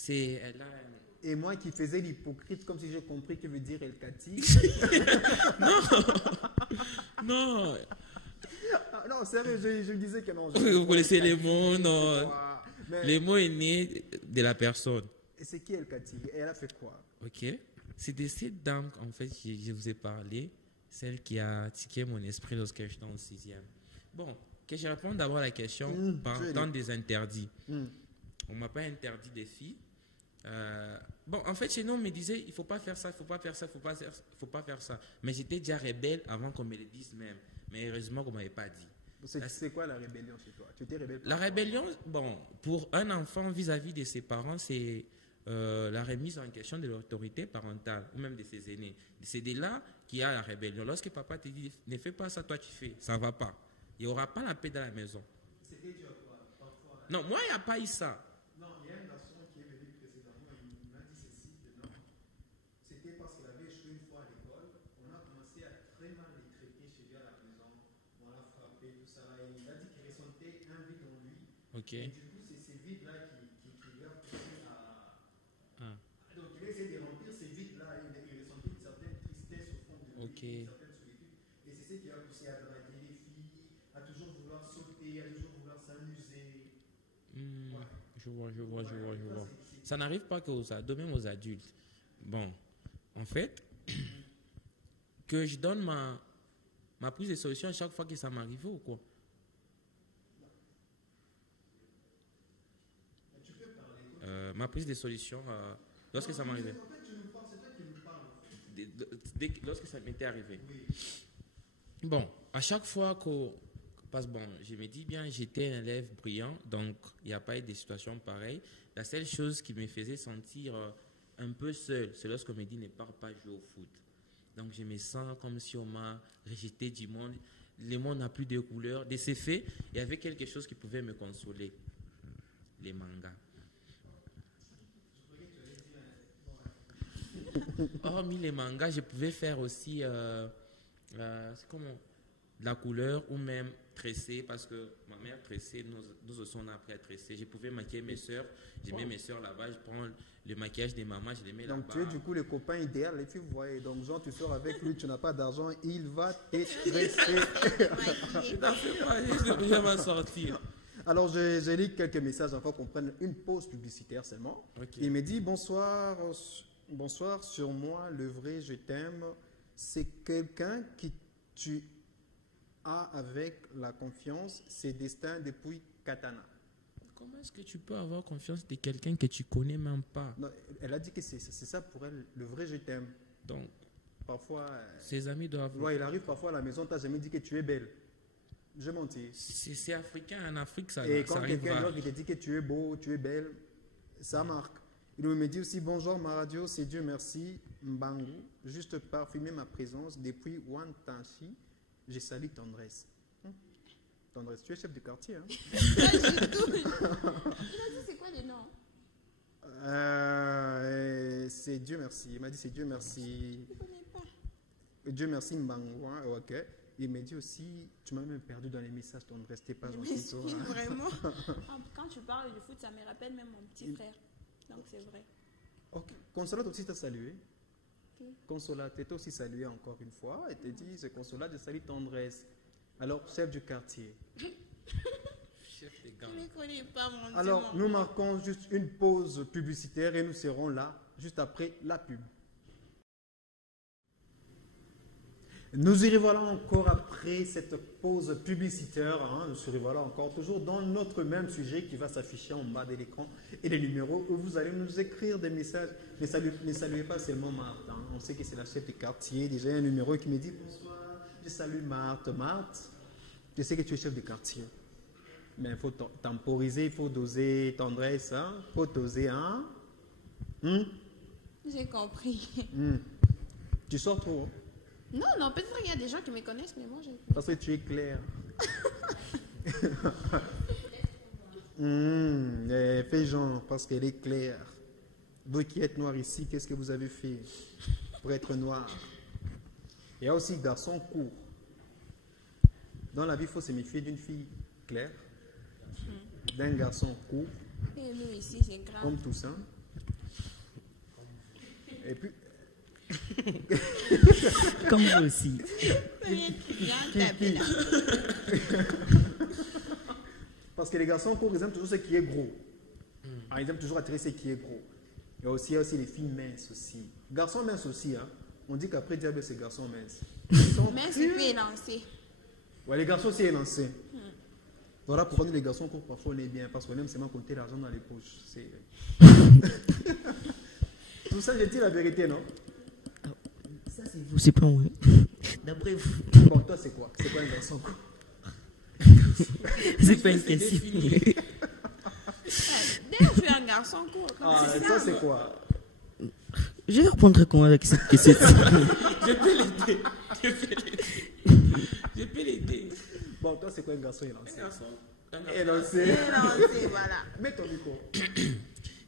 Elle a Et moi qui faisais l'hypocrite comme si j'ai compris que veut dire elkatique. Non. Ah, non, sérieux, je disais que non. Vous connaissez les mots, non. Mais- Les mots est né de la personne. Et c'est qui elkatique? Et elle a fait quoi? Ok. C'est de cette dame, en fait, je vous ai parlé. Celle qui a tiqué mon esprit lorsque j'étais en 6e. Bon, que je réponde d'abord à la question partant des interdits. On ne m'a pas interdit des filles. Bon, en fait, chez nous, on me disait, il ne faut pas faire ça, il ne faut pas faire ça, il ne faut pas faire ça. Mais j'étais déjà rebelle avant qu'on me le dise même. Mais heureusement qu'on ne m'avait pas dit. C'est quoi la rébellion chez toi? Tu étais rebelle? La rébellion, bon, pour un enfant vis-à-vis de ses parents, c'est la remise en question de l'autorité parentale ou même de ses aînés. C'est de là qu'il y a la rébellion. Lorsque papa te dit, ne fais pas ça, toi tu fais, ça ne va pas. Il n'y aura pas la paix dans la maison. C'était dur, quoi, parfois. Non, moi, il n'y a pas eu ça. Non, il y a un garçon qui est venu précédemment, il m'a dit ceci, que non. C'était parce qu'il avait échoué une fois à l'école. On a commencé à très mal les traiter chez lui à la maison. On l'a frappé, tout ça. Et il a dit qu'il ressentait un vide en lui. Ok. Et du coup, c'est ces vides-là qui lui a poussé à. Ah. Donc, il a essayé de remplir ces vides-là. Il ressentait une certaine tristesse au fond de lui, Ok. une certaine solitude. Et c'est ce qui a poussé à draguer les filles, à toujours vouloir sauter, à toujours vouloir s'amuser. Je vois. Ça n'arrive pas qu'aux ados, même aux adultes. Bon, en fait, que je donne ma prise de solution à chaque fois que ça m'arrive ou quoi? Ma prise de solution lorsque ça m'arrivait. En fait, tu nous parles, c'est toi qui nous parles. Lorsque ça m'était arrivé. Bon, à chaque fois que... Parce que bon, je me dis bien, j'étais un élève brillant, donc il n'y a pas eu de situation pareille. La seule chose qui me faisait sentir un peu seul, c'est lorsqu'on me dit ne pars pas jouer au foot. Donc je me sens comme si on m'a rejeté du monde. Le monde n'a plus de couleurs. De ces faits, il y avait quelque chose qui pouvait me consoler. Les mangas. Hormis les mangas, je pouvais faire aussi c'est comment, de la couleur ou même tresser, parce que ma mère tressait, nous aussi on a appris à tresser. Je pouvais maquiller mes soeurs, je mets mes soeurs là-bas, je prends le maquillage des mamans, je les mets là-bas. Donc tu es du coup le copain idéal, et puis vous voyez, donc genre tu sors avec lui, tu n'as pas d'argent, il va te tresser. Je vais m'en sortir. Alors j'ai lu quelques messages afin qu'on prenne une pause publicitaire seulement. Okay. Il me dit bonsoir, sur moi, le vrai je t'aime, c'est quelqu'un qui tu as avec la confiance, c'est destin depuis Katana. Comment est-ce que tu peux avoir confiance de quelqu'un que tu connais même pas? Non, elle a dit que c'est ça pour elle, le vrai je t'aime. Donc, parfois, ses amis doivent... Ouais, il arrive parfois à la maison, tu n'as jamais dit que tu es belle. Je mentis. C'est africain, en Afrique, ça Et quand arrive quelqu'un rare. te dit que tu es beau, tu es belle, ça marque. Il me dit aussi bonjour ma radio, c'est Dieu merci, Mbangu, juste parfumer ma présence depuis Wantanchi, je salue tendresse. Tendresse, tu es chef de quartier, hein? Pas du tout. Il a dit c'est quoi le nom? C'est Dieu merci. Il m'a dit c'est Dieu merci. Je ne connais pas. Dieu merci Mbangu, hein? Ok. Il m'a dit aussi, tu m'as même perdu dans les messages tendresse, t'es pas gentil. Mais toi, hein? vraiment. Quand tu parles du foot, ça me rappelle même mon petit frère. Donc c'est vrai. Ok. Consolate aussi t'a salué. Ok. Consolate t'a aussi salué encore une fois. Et t'a dit, c'est Consolate de salut tendresse. Alors, chef du quartier. Chef des gangs. Je ne connais pas mon Dieu. Alors, nous marquons juste une pause publicitaire et nous serons là juste après la pub. Nous y revoilà encore après cette pause publicitaire. Hein. Nous y revoilà encore toujours dans notre même sujet qui va s'afficher en bas de l'écran et les numéros où vous allez nous écrire des messages. Ne saluez pas seulement Marthe. Hein. On sait que c'est la chef de quartier. Déjà, il y a un numéro qui me dit bonsoir, je salue Marthe. Marthe, je sais que tu es chef de quartier. Mais il faut temporiser, il faut doser tendresse. Il faut doser. Hein? J'ai compris. Tu sors trop. Hein? Non, peut-être qu'il y a des gens qui me connaissent, mais moi, je... Parce que tu es clair. Fais genre, parce qu'elle est claire. Vous qui êtes noir ici, qu'est-ce que vous avez fait pour être noir? Il y a aussi garçon court. Dans la vie, il faut se méfier d'une fille claire, d'un garçon court, Et nous ici, c'est grave. comme Toussaint. Et puis... Comme vous aussi. Parce que les garçons courts, ils aiment toujours ce qui est gros. Ils aiment toujours attirer ce qui est gros. Il y a aussi les filles minces aussi. Garçons minces aussi. Hein. On dit qu'après diable, c'est garçons minces. Mais c'est plus élancé. Ouais, les garçons aussi élancés. Voilà pourquoi nous, les garçons courts, parfois on est bien. Parce qu'on aime seulement compter l'argent dans les poches. Tout ça, j'ai dit la vérité, non? Ça, c'est vous, c'est pas moi. D'après vous. Bon, toi, c'est quoi? C'est quoi un garçon court? C'est pas une question. D'ailleurs, je suis un garçon court. Ah, et toi, c'est quoi? Je vais répondre comment avec cette question. Je peux l'aider. Bon, toi, c'est quoi un garçon élancé? Et Élancé. Voilà. Mets ton micro.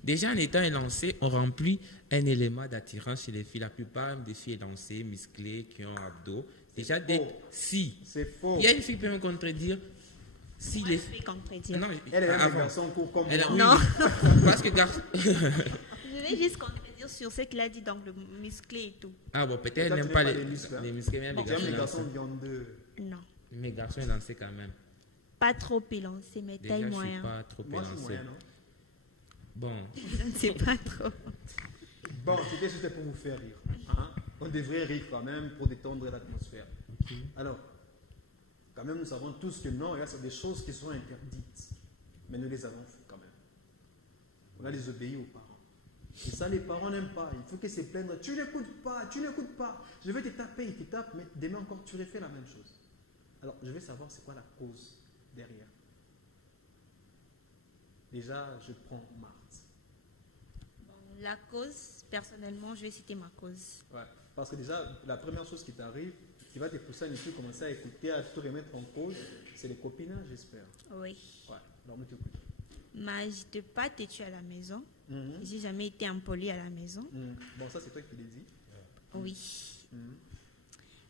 déjà, en étant élancé, on remplit un élément d'attirance chez les filles. La plupart des filles élancées, musclées, qui ont abdos. Déjà, si. C'est faux. Il y a une fille qui peut me contredire. Si les Je vais contredire. Non, Elle est un avant. garçon court comme Elle a- moi. oui, parce que Je vais juste contredire sur ce qu'il a dit, donc le musclé et tout. Ah bon, peut-être Toi, elle tu n'aime pas n'aimes les muscles, hein? muscles, mais elle aime les J'aime les garçons garçons viandeux. Non. Mes garçons élancés quand même. Pas trop élancé, mais Déjà, taille je suis moyen. pas trop Moi, je suis élancé. moyen, non? Bon, Je ne sais pas trop. Bon, c'était pour vous faire rire. Hein? On devrait rire quand même pour détendre l'atmosphère. Alors, quand même, nous savons tous que non, il y a des choses qui sont interdites. Mais nous les avons fait quand même. On a désobéi aux parents. Et ça, les parents n'aiment pas. Il faut qu'ils se plaignent. Tu n'écoutes pas, tu n'écoutes pas. Je vais te taper, il te tape, mais demain encore, tu refais la même chose. Alors, je vais savoir c'est quoi la cause derrière. Déjà, je prends Marthe. Bon, la cause, personnellement, je vais citer ma cause. Ouais. Parce que déjà, la première chose qui t'arrive, qui va te pousser à ne plus commencer à écouter, à te remettre en cause, c'est le copinage, j'espère. Oui. Ouais. Alors, nous t'écoutons. Mais je n'étais pas têtue à la maison. Mhm. J'ai jamais été impolie à la maison. Mhm. Bon, ça, c'est toi qui l'as dit. Oui. Mhm.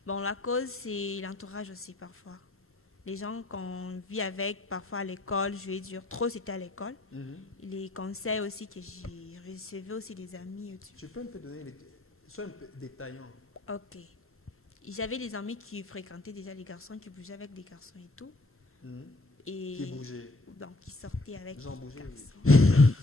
Bon, la cause, c'est l'entourage aussi parfois. Les gens qu'on vit avec, parfois à l'école, je vais dire, trop c'était à l'école. Mhm. Les conseils aussi que j'ai recevais aussi des amis. Et tout. Tu peux un peu donner sois un peu détaillant. Ok. J'avais des amis qui fréquentaient déjà les garçons, qui bougeaient avec des garçons et tout. Mhm. Et Qui bougeait. donc, qui sortaient avec Jean des bougeait, garçons.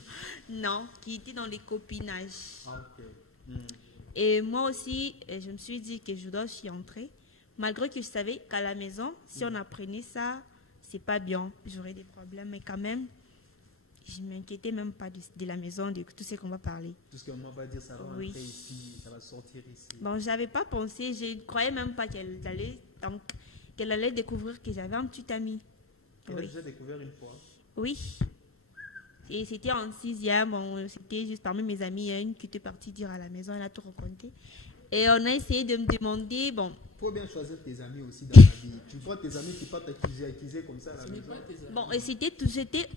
Non, qui étaient dans les copinages. Ah, ok. Mhm. Et moi aussi, je me suis dit que je dois y entrer. Malgré que je savais qu'à la maison, si on apprenait ça, c'est pas bien, j'aurais des problèmes. Mais quand même, je ne m'inquiétais même pas de la maison, de tout ce qu'on va parler. Tout ce qu'on va dire, ça va Oui. entrer ici, ça va sortir ici. Bon, j'avais pas pensé, je ne croyais même pas qu'elle allait découvrir que j'avais un petit ami. Elle a Oui. déjà découvert une fois. Oui. Et c'était en 6e, bon, c'était juste parmi mes amis, il y a une qui était partie dire à la maison, elle a tout raconté. Et on a essayé de me demander, bon, Il faut bien choisir tes amis aussi dans la vie. Tu prends tes amis qui partent accuser comme ça à la maison. bon, et c'était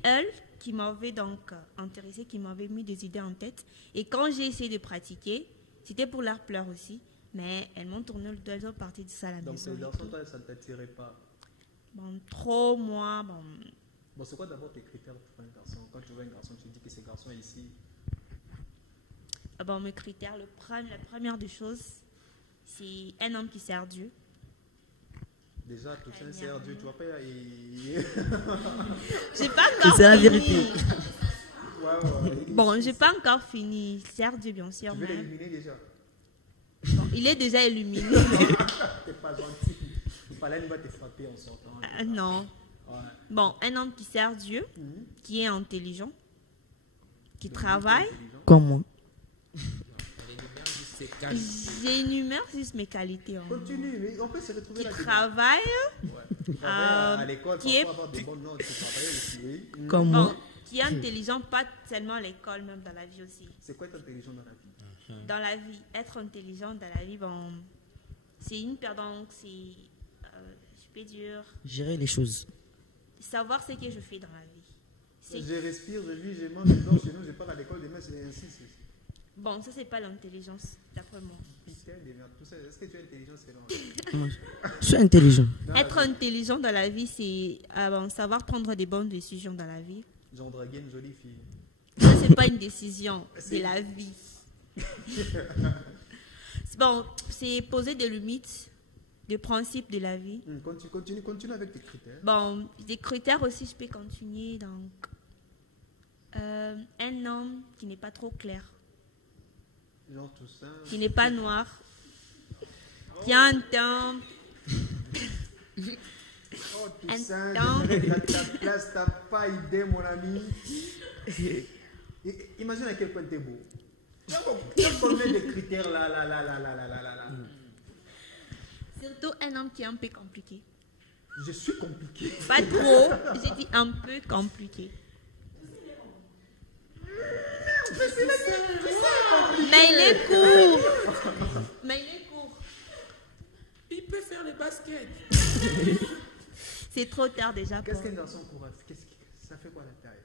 elle qui m'avait donc intéressée, qui m'avait mis des idées en tête. Et quand j'ai essayé de pratiquer, c'était pour leur pleurer aussi. Mais elles m'ont tourné le dos, elles ont parti de ça à la Donc, maison. les et garçons, tout. toi, ça ne t'attirait pas. Bon, trop, moi, bon. Bon, c'est quoi d'abord tes critères pour un garçon? Quand tu vois un garçon, tu dis que ce garçon est ici. Bon, mes critères, la première des choses, c'est un homme qui sert Dieu. Déjà, tout ça, Très c'est bien. Dieu. Tu vois pas. J'ai pas encore C'est la fini. vérité. Ouais. Bon, j'ai pas encore fini. Sert Dieu, bien sûr. Tu veux Mais l'éliminer déjà? bon, il est déjà illuminé. T'es pas gentil. Le palais va te frapper en sortant. Non. Ouais. Bon, un homme qui sert Dieu, Mhm. qui est intelligent, qui Donc, travaille. intelligent. Comme moi. c'est calme. J'énumère juste mes qualités. Continue, mais on peut se retrouver Qui là-dedans. travaille, Ouais. Tu travailles à l'école, qui est- parfois avoir des bonnes notes. Tu travailles aussi, oui. Comme bon, moi. qui est intelligent, pas seulement à l'école, même dans la vie aussi. C'est quoi être intelligent dans la vie? Dans la vie, être intelligent dans la vie, bon, c'est une perdante, c'est, je peux dire, Gérer les choses. savoir ce que je fais dans la vie. C'est- Je respire, je vis, je mange, je dors chez nous, je pars à l'école demain, c'est ainsi. Bon, ça, c'est pas l'intelligence, d'après moi. Putain de merde, tout ça. Est-ce que tu es intelligent selon Moi, je suis intelligent. Être intelligent dans la vie, c'est bon, savoir prendre des bonnes décisions dans la vie. Genre draguer une jolie fille. Ça, c'est pas une décision, c'est la vie. Bon, c'est poser des limites, des principes de la vie. Continue avec tes critères. Bon, des critères aussi, je peux continuer. Donc, un homme qui n'est pas trop clair, Genre tout ça. qui n'est pas noir, qui a un teint. Oh, tout Un ça, temps. j'aimerais être à ta place, t'as pas idée, mon ami. Imagine à quel point t'es beau. Tu connais des critères là. Surtout un homme qui est un peu compliqué. Je suis compliqué. Pas trop, j'ai dit un peu compliqué. Mais il est court. Mais il est court. Il peut faire les baskets. C'est trop tard déjà pour. Qu'est-ce qu'un garçon court? Ça fait quoi la taille?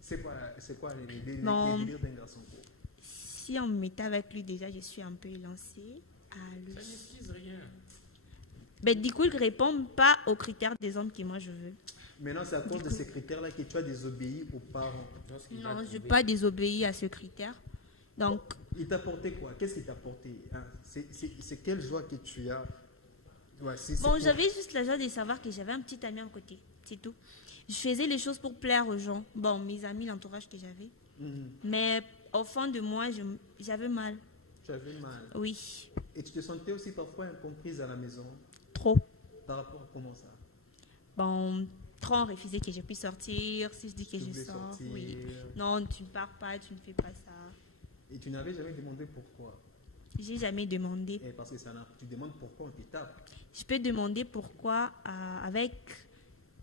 C'est quoi les Non. délires d'un garçon court? Si on me mettait avec lui déjà, je suis un peu élancée à lui. Ça n'excuse rien. Mais du coup, il ne répond pas aux critères des hommes que moi je veux. Maintenant, c'est à cause de ces critères-là que tu as désobéi aux parents. Lorsqu'il va Non, je n'ai trouver- pas désobéi à ce critère. Donc, Il t'a apporté quoi? Qu'est-ce qu'il t'a apporté, hein? C'est quelle joie que tu as Ouais, c'est Bon, pour- j'avais juste la joie de savoir que j'avais un petit ami à côté. C'est tout. Je faisais les choses pour plaire aux gens. Bon, mes amis, l'entourage que j'avais. Mhm. Mais au fond de moi, j'avais mal. Tu avais mal. Oui, Et tu te sentais aussi parfois incomprise à la maison. trop. Par rapport à comment ça? Bon, trop on refusait que je puisse sortir. Si je dis que Tu je voulais sors, sortir. oui. Non, tu ne pars pas, tu ne fais pas ça. Et tu n'avais jamais demandé pourquoi. J'ai jamais demandé. Et parce que tu demandes pourquoi on te tape. Je peux demander pourquoi avec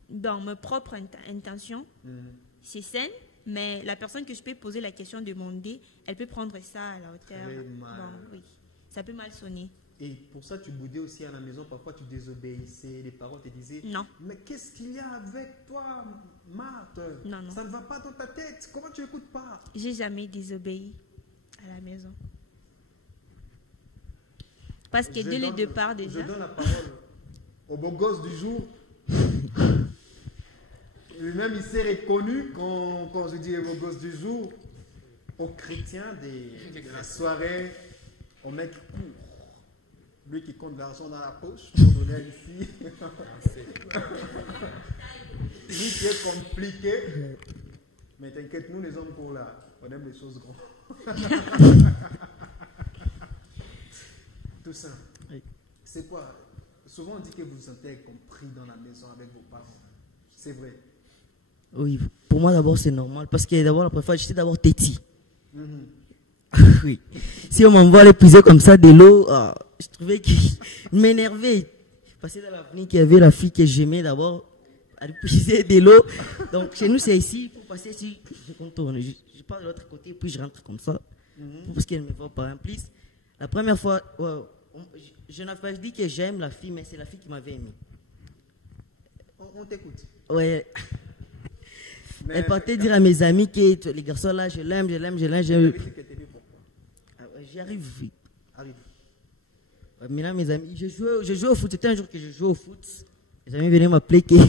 dans mes propres intentions. Mhm. C'est saine, mais la personne que je peux poser la question, demander, elle peut prendre ça à la hauteur. Très mal. Bon, oui, ça peut mal sonner. Et pour ça, tu boudais aussi à la maison. Parfois, tu désobéissais. Les parents te disaient Non. Mais qu'est-ce qu'il y a avec toi, Marthe? Non, non. Ça ne va pas dans ta tête. Comment tu n'écoutes pas? J'ai jamais désobéi à la maison. Parce que dès le départ déjà, Je donne la parole au beau gosse du jour. Lui-même, il s'est reconnu quand je dis beau gosse du jour, au chrétien de la soirée, au mec court. Lui qui compte l'argent dans la poche pour donner à ici. Lui qui est compliqué. Mais t'inquiète, nous les hommes courts là, on aime les choses grandes. Tout ça. Oui. C'est quoi? Souvent on dit que vous vous sentez compris dans la maison avec vos parents. C'est vrai. Oui, pour moi d'abord c'est normal parce que d'abord la première fois j'étais d'abord têti. Mhm. Oui. Si on m'envoie l'épuiser comme ça de l'eau, je trouvais qu'il m'énervait. Parce que dans l'avenir qu'il y avait la fille que j'aimais d'abord, elle épuisait de l'eau. Donc chez nous c'est ici, pour passer ici, je contourne. Je pars de l'autre côté puis je rentre comme ça. Parce qu'elle ne me voit pas. En plus, la première fois, je n'ai pas dit que j'aime la fille, mais c'est la fille qui m'avait aimé. On t'écoute. Ouais. Mais- Elle partait dire à mes amis que les garçons là, je l'aime. Vous avez dit que t'aimais pourquoi? J'y arrive vite. Arrive. Maintenant, mes amis, je jouais au foot. C'était un jour que je jouais au foot. Les amis venaient m'appeler qu'il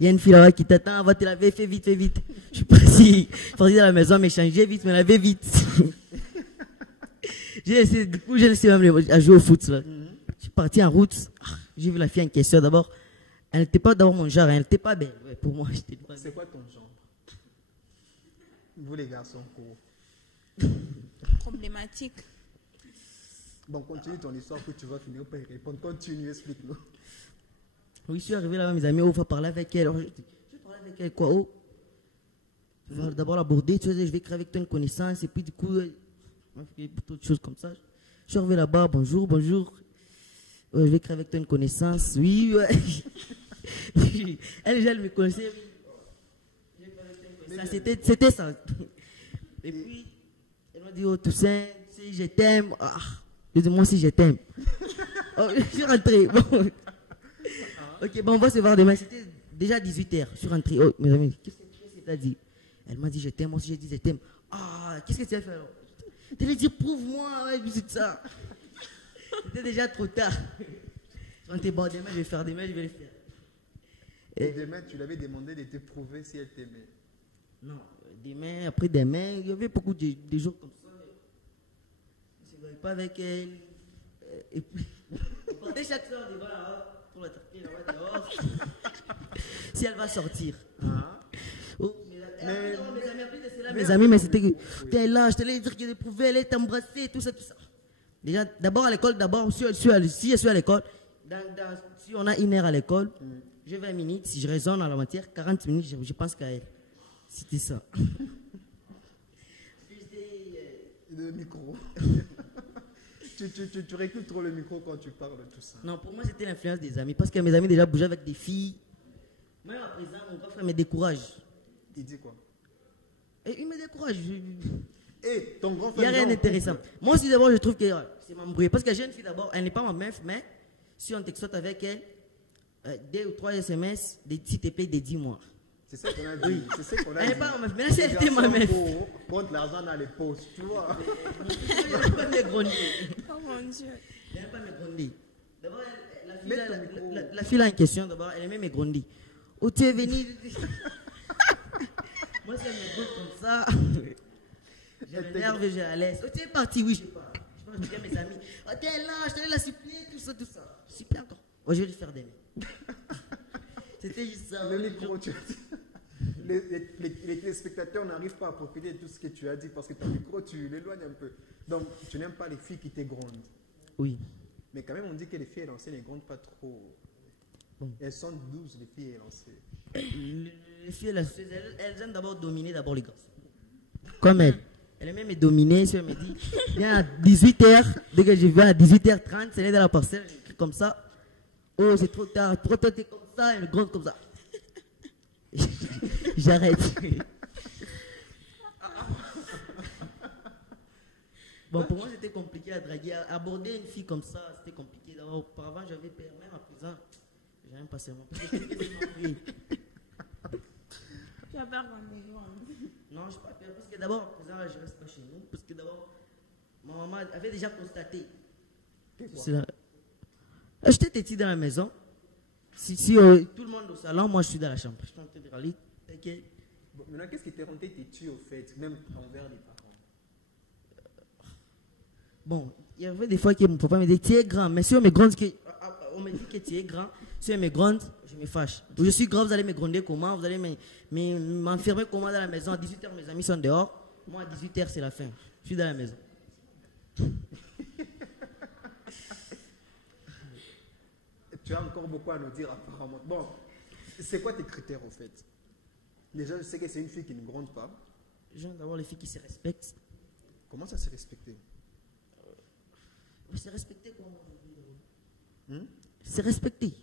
y a une fille là-bas qui t'attend, va te laver, fais vite. Je suis parti dans la maison, m'échanger vite, me laver vite. Du coup, j'ai laissé même à jouer au foot. Là. Je suis parti en route. J'ai vu la fille en question. D'abord, elle n'était pas dans mon genre, elle n'était pas belle. Ouais, pour moi, j'étais pas C'est quoi ton genre? Vous les garçons courts. Problématique. Bon, continue ton histoire que tu vas finir par y répondre. Continue, explique-nous. Oui, je suis arrivé là-bas, mes amis, on va parler avec elle. Alors, je parler avec elle, quoi. Oh. Je vais d'abord l'aborder, tu sais, je vais créer avec toi une connaissance, et puis du coup, d'autres choses comme ça. Je suis arrivé là-bas, bonjour. Je vais créer avec toi une connaissance, oui, ouais. Elle, déjà, elle me connaissait. C'était ça. Et puis, elle m'a dit, oh, Toussaint, si je t'aime, je dis, moi aussi, je t'aime. Oh, je suis rentré. Bon. Ok, bon, on va se voir demain. C'était déjà 18h. Je suis rentré. Oh, mes amis, qu'est-ce que tu as dit? Elle m'a dit, je t'aime. Moi aussi, j'ai dit, je t'aime. Qu'est-ce que tu as fait alors? Tu lui as dit, prouve-moi. Ouais, c'est ça. C'était déjà trop tard. Je suis rentré, bon, demain, je vais faire, demain, je vais le faire. Et demain, tu l'avais demandé de te prouver si elle t'aimait. Non, demain, après demain, il y avait beaucoup de jours comme ça. Je ne voyais pas avec elle. Et puis, on partait chaque soir devant là, pour la taper là-bas dehors. Si elle va sortir. Oh, mes amis, mais c'était que tu es là, je te l'ai dit que je prouvais, elle est embrassée, tout ça. Déjà, d'abord à l'école, si je suis à l'école, si on a 1 heure à l'école, j'ai 20 minutes, si je raisonne à la matière, 40 minutes, je pense qu'à elle. C'était ça. Le micro. tu récutes trop le micro quand tu parles de tout ça. Non, pour moi, c'était l'influence des amis. Parce que mes amis déjà bougeaient avec des filles. Même à présent, mon grand frère me décourage. Il dit quoi? Et il me décourage. Et ton grand Il frère. n'y a rien d'intéressant. Moi aussi, d'abord, je trouve que c'est m'embrouiller. Parce que j'ai une fille d'abord, elle n'est pas ma meuf, mais si on texte avec elle, 2 ou 3 SMS, des petits TP de 10 mois. C'est ça qu'on a dit. Oui. C'est ça qu'on a Elle dit. n'est pas ma meuf, mais là, c'est elle était ma meuf. Contre l'argent dans les poches, tu vois. Elle n'aime pas me gronder. Oh mon Dieu. Elle n'aime pas me gronder. D'abord, la fille là en question, d'abord, elle aimait me gronder. Oh, tu es venu. Moi, si elle me gronde comme ça, je m'énerve, je la laisse. Oh, tu es parti, oui, je sais pas. Je pense que mes amis. Oh, tu es là, je t'allais la supplier, tout ça. Super encore. Oh, je vais lui faire des mains. C'était juste ça. Le micro, tu as dit. Les téléspectateurs n'arrivent pas à profiter de tout ce que tu as dit parce que ton micro, tu l'éloignes un peu. Donc, tu n'aimes pas les filles qui te grondent. Oui. Mais quand même, on dit que les filles élancées ne grondent pas trop. Bon. Elles sont douces, les filles élancées. Les filles, elles aiment d'abord dominer d'abord les garçons. Comme elle. Elle aime me dominer. Si elle me dit, viens à 18h. Dès que je viens à 18h30, c'est dans la parcelle. J'écris comme ça. Oh, c'est trop tard. Trop tard, t'es comme ça. Elle me gronde comme ça. J'arrête. Bon, pour moi, c'était compliqué à draguer. Aborder une fille comme ça, c'était compliqué. D'abord, auparavant, j'avais peur. Même à présent, j'ai même pas seulement. Tu as peur qu'on te voit. Non, je n'ai pas peur. Parce que d'abord, à présent, je ne reste pas chez nous. Parce que d'abord, ma maman avait déjà constaté. J'étais têtu dans la maison. Si tout le monde au salon, moi je suis dans la chambre. Je suis en train de râler. Okay. Bon, maintenant, qu'est-ce qui t'est rendu têtu au fait, même envers les parents? Bon, il y avait des fois que mon papa me disait tu es grand, mais si on me gronde, on me dit que tu es grand, si on me gronde, je me fâche. Je suis grand, vous allez me gronder comment? Vous allez m'enfermer comment dans la maison? À 18h, mes amis sont dehors. Moi, à 18h, c'est la fin. Je suis dans la maison. Tu as encore beaucoup à nous dire apparemment. Bon, c'est quoi tes critères au fait? Déjà, je sais que c'est une fille qui ne gronde pas. J'aime d'abord les filles qui se respectent. Comment ça se respecter? Se respecter comment? Se respecter.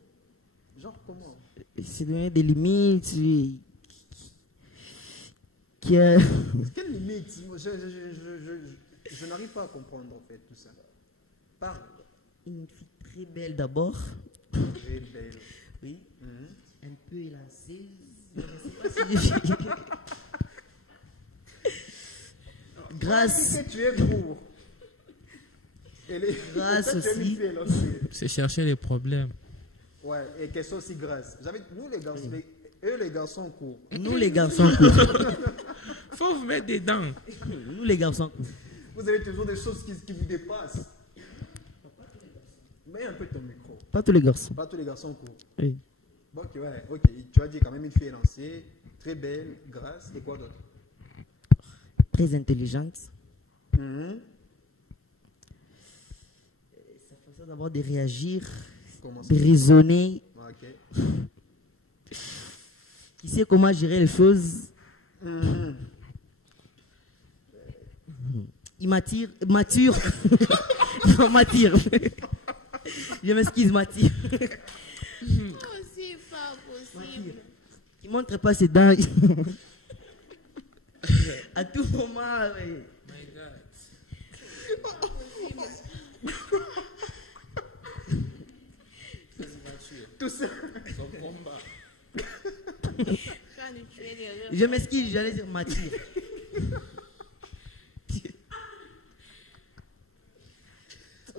Genre comment? C'est donner des limites. Quelle limite? Je n'arrive pas à comprendre en fait tout ça. Parle. Une fille très belle d'abord. Très belle. Oui. Un peu élancée. Je ne sais pas si grâce. Que tu es gros. Grâce aussi. C'est chercher les problèmes. Ouais, et qu'elles sont aussi grasses. Nous les garçons, eux les garçons courts. Nous les garçons courts. Faut vous mettre des dents. Nous les garçons courts. Vous avez toujours des choses qui vous dépassent. Mets un peu ton micro. Pas tous les garçons. Pas tous les garçons courts. Oui. Bon, ok, ouais, ok. Tu as dit quand même une fille élancée, très belle, grasse, et quoi d'autre? Très intelligente. Sa façon d'abord de réagir, de raisonner. Ok. Qui sait comment gérer les choses. Il m'attire. Mature. Non, m'attire. Je m'excuse, m'attire. C'est pas possible. Il montre pas ses dents. À tout moment. Mais... My God. Tout ça. Son combat. Je m'excuse, j'allais dire m'attire.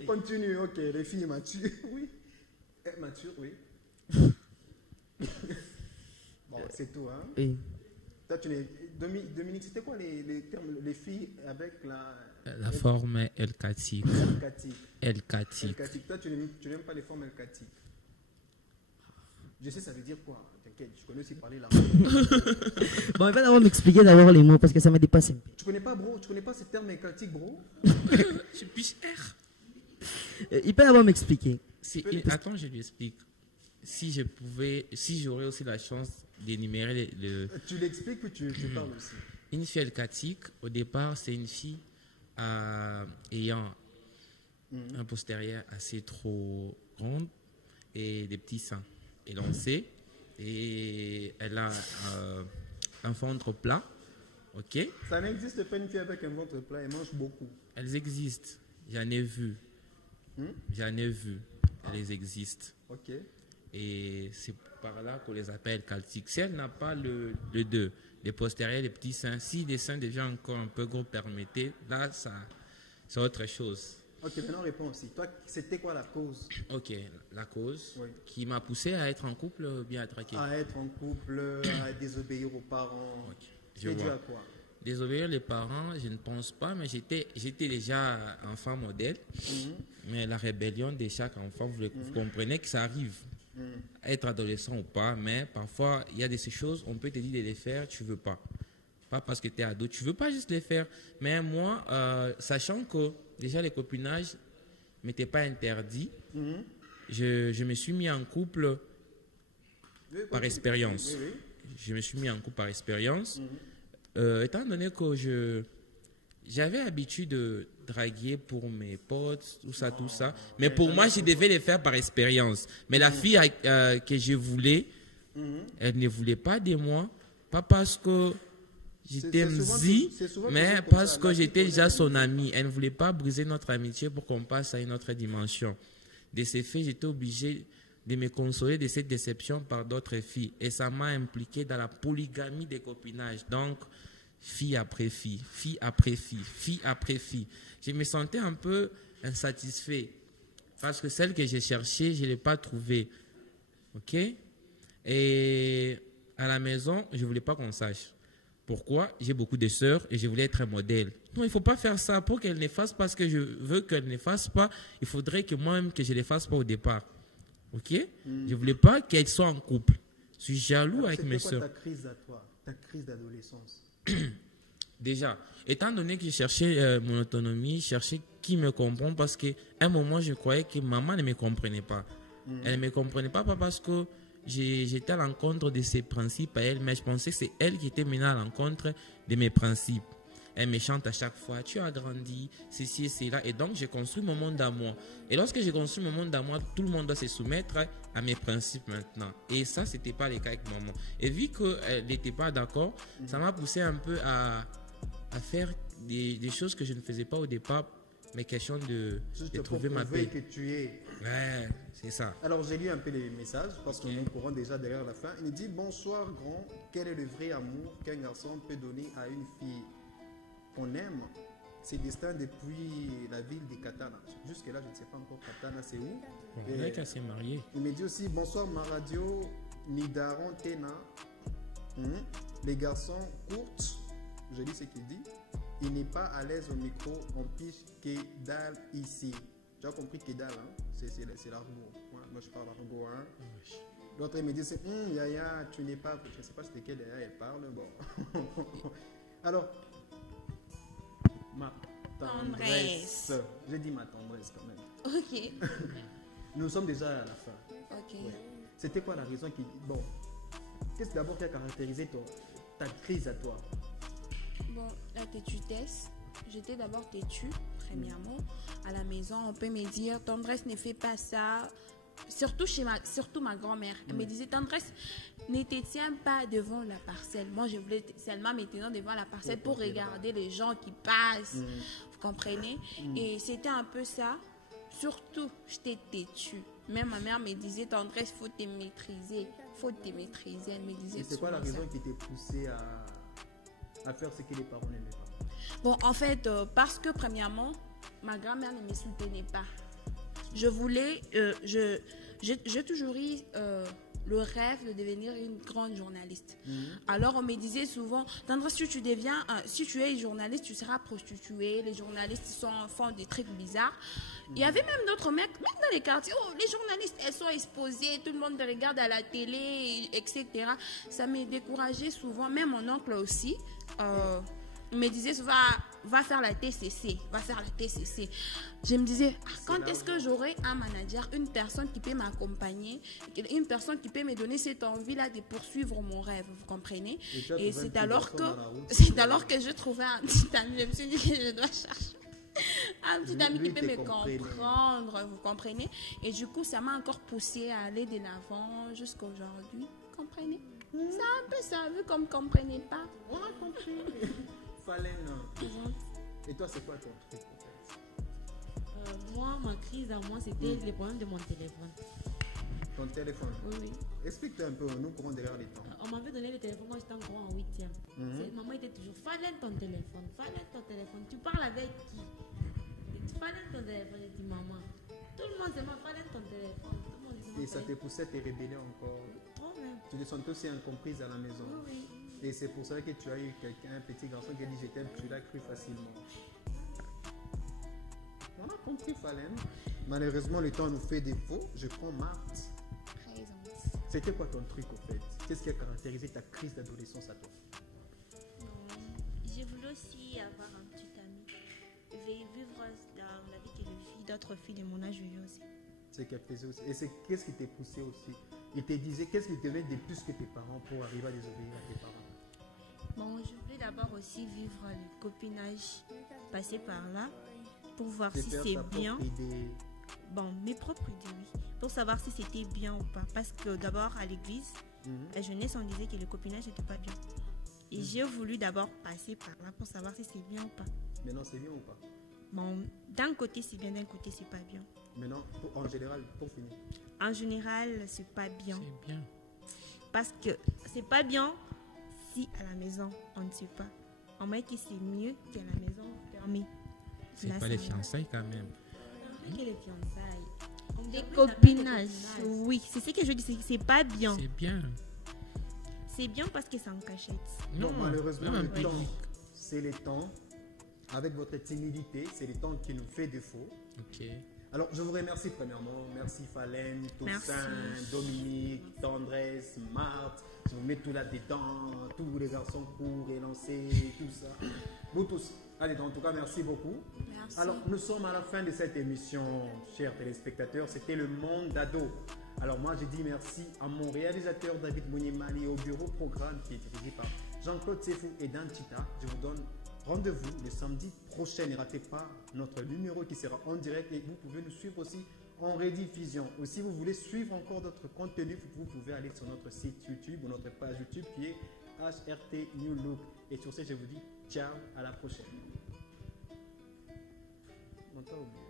Continue, ok. Les filles matures, oui. Mature, oui. Bon, c'est tout, hein. Oui. Toi, Dominique, c'était quoi les termes, les filles avec La forme L-catique. L-catique. Toi, tu n'aimes pas les formes L-catiques. Je sais, ça veut dire quoi? T'inquiète, je connais aussi parler l'arabe. Bon, il va d'abord m'expliquer d'abord les mots parce que ça me dépasse. Tu connais pas, bro? Tu connais pas ces termes L-catiques, bro? Je piche R. Il peut d'abord m'expliquer. Attends, je lui explique. Si j'aurais aussi la chance d'énumérer Tu l'expliques puis tu parles aussi. Une fille L-catique, au départ, c'est une fille ayant un postérieur assez trop grand et des petits seins élancés. Et elle a un ventre plat. Ok? Ça n'existe pas une fille avec un ventre plat, elle mange beaucoup. Elles existent. J'en ai vu. J'en ai vu. Elles existent. Ok. Et c'est par là qu'on les appelle calciques. Si elle n'a pas le deux, les postérieurs, les petits seins, si les seins deviennent encore un peu gros, permettez, là, c'est autre chose. Ok, maintenant réponds aussi. Toi, c'était quoi la cause? Ok, la cause Oui. qui m'a poussé à être en couple ou bien à traquer. À être en couple, à désobéir aux parents. Ok, je C'est dû vois. à quoi? désobéir les parents, je ne pense pas, mais j'étais déjà enfant modèle. Mais la rébellion de chaque enfant, vous comprenez que ça arrive. Être adolescent ou pas, mais parfois, il y a de ces choses, on peut te dire de les faire, tu ne veux pas. Pas parce que tu es ado, tu ne veux pas juste les faire. Mais moi, sachant que déjà les copinages ne m'étaient pas interdits, je me suis mis en couple par expérience. Je me suis mis en couple par expérience. Étant donné que j'avais l'habitude de draguer pour mes potes, tout ça. Mais pour moi, je devais les faire par expérience. Mais la fille que je voulais, elle ne voulait pas de moi. Pas parce que j'étais mzi, mais parce que j'étais déjà son ami. Elle ne voulait pas briser notre amitié pour qu'on passe à une autre dimension. De ces faits, j'étais obligé de me consoler de cette déception par d'autres filles. Et ça m'a impliqué dans la polygamie des copinages. Donc, fille après fille, fille après fille, fille après fille. Je me sentais un peu insatisfait parce que celle que j'ai cherchée, je ne l'ai pas trouvée. OK? Et à la maison, je ne voulais pas qu'on sache. Pourquoi? J'ai beaucoup de sœurs et je voulais être un modèle. Non, il ne faut pas faire ça. Pour qu'elles ne fassent pas ce que je veux qu'elles ne fassent pas, il faudrait que moi-même que je ne les fasse pas au départ. OK? Je ne voulais pas qu'elles soient en couple. Je suis jaloux avec mes sœurs. Ta crise à toi, ta crise d'adolescence? Déjà, étant donné que je cherchais mon autonomie, je cherchais qui me comprend parce qu'à un moment, je croyais que maman ne me comprenait pas. Elle ne me comprenait pas parce que j'étais à l'encontre de ses principes à elle, mais je pensais que c'est elle qui était maintenant à l'encontre de mes principes. Elle me chante à chaque fois, tu as grandi, ceci et cela. Et donc, j'ai construit mon monde à moi. Et lorsque j'ai construit mon monde à moi, tout le monde doit se soumettre à mes principes maintenant. Et ça, ce n'était pas le cas avec maman. Et vu qu'elle n'était pas d'accord, ça m'a poussé un peu à faire des choses que je ne faisais pas au départ, mais question de trouver ma paix. Que tu es. Ouais, c'est ça. Alors, j'ai lu un peu les messages parce que nous courons déjà derrière la fin. Il nous dit: bonsoir, grand. Quel est le vrai amour qu'un garçon peut donner à une fille qu'on aime? C'est destin depuis la ville de Katana. Jusque-là, je ne sais pas encore Katana, c'est où. On dirait qu'elle s'est mariée. Il me dit aussi: bonsoir, ma radio, Nidaron Tena. Les garçons courtes, je lis ce qu'il dit. Il n'est pas à l'aise au micro, on piche Kedal ici. Tu as compris Kedal, hein? C'est l'argot. Ouais, moi, je parle l'argot. Hein? L'autre, il me dit: Yaya, tu n'es pas. Je ne sais pas de quel Yaya elle parle. Bon. Alors, ma tendresse. J'ai dit ma tendresse quand même. Ok. Nous sommes déjà à la fin. Ok. Ouais. C'était quoi la raison qui. Bon. Qu'est-ce d'abord qui a caractérisé ta crise à toi? Bon, la têtutesse. J'étais d'abord têtue, premièrement. À la maison, on peut me dire: tendresse, ne fais pas ça. Surtout ma grand-mère. Elle me disait: tendresse, ne te tiens pas devant la parcelle. Moi, je voulais seulement me tenir devant la parcelle pour regarder les gens qui passent. Vous comprenez? Et c'était un peu ça. Surtout, j'étais têtue. Même ma mère me disait: tendresse, faut te maîtriser. Faut te maîtriser. Elle me disait. Et c'est quoi la raison qui t'est poussée à faire ce que les parents n'aimaient pas? Bon, en fait, parce que premièrement, ma grand-mère ne me soutenait pas. Je voulais, j'ai toujours eu le rêve de devenir une grande journaliste. Alors on me disait souvent: Tendresse, si tu es journaliste, tu seras prostituée. Les journalistes font des trucs bizarres. Il y avait même d'autres mecs, même dans les quartiers: oh, les journalistes, elles sont exposées, tout le monde les regarde à la télé, etc. Ça m'a découragée souvent. Même mon oncle aussi me disait souvent: va faire la TCC, va faire la TCC. Je me disais: quand est-ce que j'aurai un manager, une personne qui peut m'accompagner, une personne qui peut me donner cette envie-là de poursuivre mon rêve, vous comprenez? Et c'est alors que je trouvais un petit ami. Je me suis dit que je dois chercher un petit ami qui peut me comprendre, vous comprenez? Et du coup, ça m'a encore poussé à aller de l'avant jusqu'à aujourd'hui, vous comprenez? C'est un peu ça, vu qu'on ne me comprenait pas. On a compris. Et toi, c'est quoi ton truc en fait? Moi, ma crise à moi, c'était le problème de mon téléphone. Ton téléphone? Oui. Explique-toi un peu, nous courons derrière les temps. On m'avait donné le téléphone, moi j'étais encore en 8e. Maman était toujours: Fallait ton téléphone, tu parles avec qui? Fallait ton téléphone. Je dis: maman, tout le monde se m'a fallait ton téléphone. Et ça te poussait à te rébeller encore? Trop même. Tu te sentais aussi incomprise à la maison? Oui. Et c'est pour ça que tu as eu un petit garçon qui a dit je t'aime, tu l'as cru facilement. On a compris, Falène. Malheureusement, le temps nous fait défaut. Je prends Marthe. Présente. C'était quoi ton truc, au fait? Qu'est-ce qui a caractérisé ta crise d'adolescence à toi? J'ai voulu aussi avoir un petit ami. Vivre dans la vie que les filles, d'autres filles de mon âge vivaient aussi. C'est qu'elle faisait aussi. Et c'est qu'est-ce qui t'a poussé aussi? Il te disait qu'est-ce qui te venait de plus que tes parents pour arriver à désobéir à tes parents? Bon, je voulais d'abord aussi vivre le copinage, passer par là, pour voir De si faire c'est ta bien. propre idée. Bon, mes propres idées, oui. Pour savoir si c'était bien ou pas. Parce que d'abord, à l'église, la jeunesse, on disait que le copinage n'était pas bien. Et j'ai voulu d'abord passer par là pour savoir si c'est bien ou pas. Maintenant, c'est bien ou pas? Bon, d'un côté, c'est bien, d'un côté, c'est pas bien. Maintenant, en général, pour finir. En général, c'est pas bien. C'est bien. Parce que c'est pas bien si à la maison, on ne sait pas. On m'a dit que c'est mieux qu'à la maison fermée. C'est Là, pas les ça- fiançailles quand même. Que les fiançailles. On Des fait copinages. des copinages. Oui, c'est ce que je dis, c'est pas bien. C'est bien. C'est bien parce que c'est en cachette. Non, malheureusement, même le un temps, public. c'est le temps. Avec votre timidité, c'est le temps qui nous fait défaut. Ok. Alors, je vous remercie premièrement. Merci Falène, Toussaint, Merci. Dominique, Tendresse, Marthe. Je vous mets tout là-dedans. Tous les garçons courts, élancés, tout ça. Vous tous. Allez, en tout cas, merci beaucoup. Merci. Alors, nous sommes à la fin de cette émission, chers téléspectateurs. C'était le monde d'ado. Alors, moi, je dis merci à mon réalisateur David Mouniemali et au bureau programme qui est dirigé par Jean-Claude Sefou et Dan Chita. Je vous donne rendez-vous le samedi prochain. Ne ratez pas notre numéro qui sera en direct et vous pouvez nous suivre aussi en rediffusion. Ou si vous voulez suivre encore d'autres contenus, vous pouvez aller sur notre site YouTube ou notre page YouTube qui est HRT New Look. Et sur ce, je vous dis ciao, à la prochaine. On t'a oublié.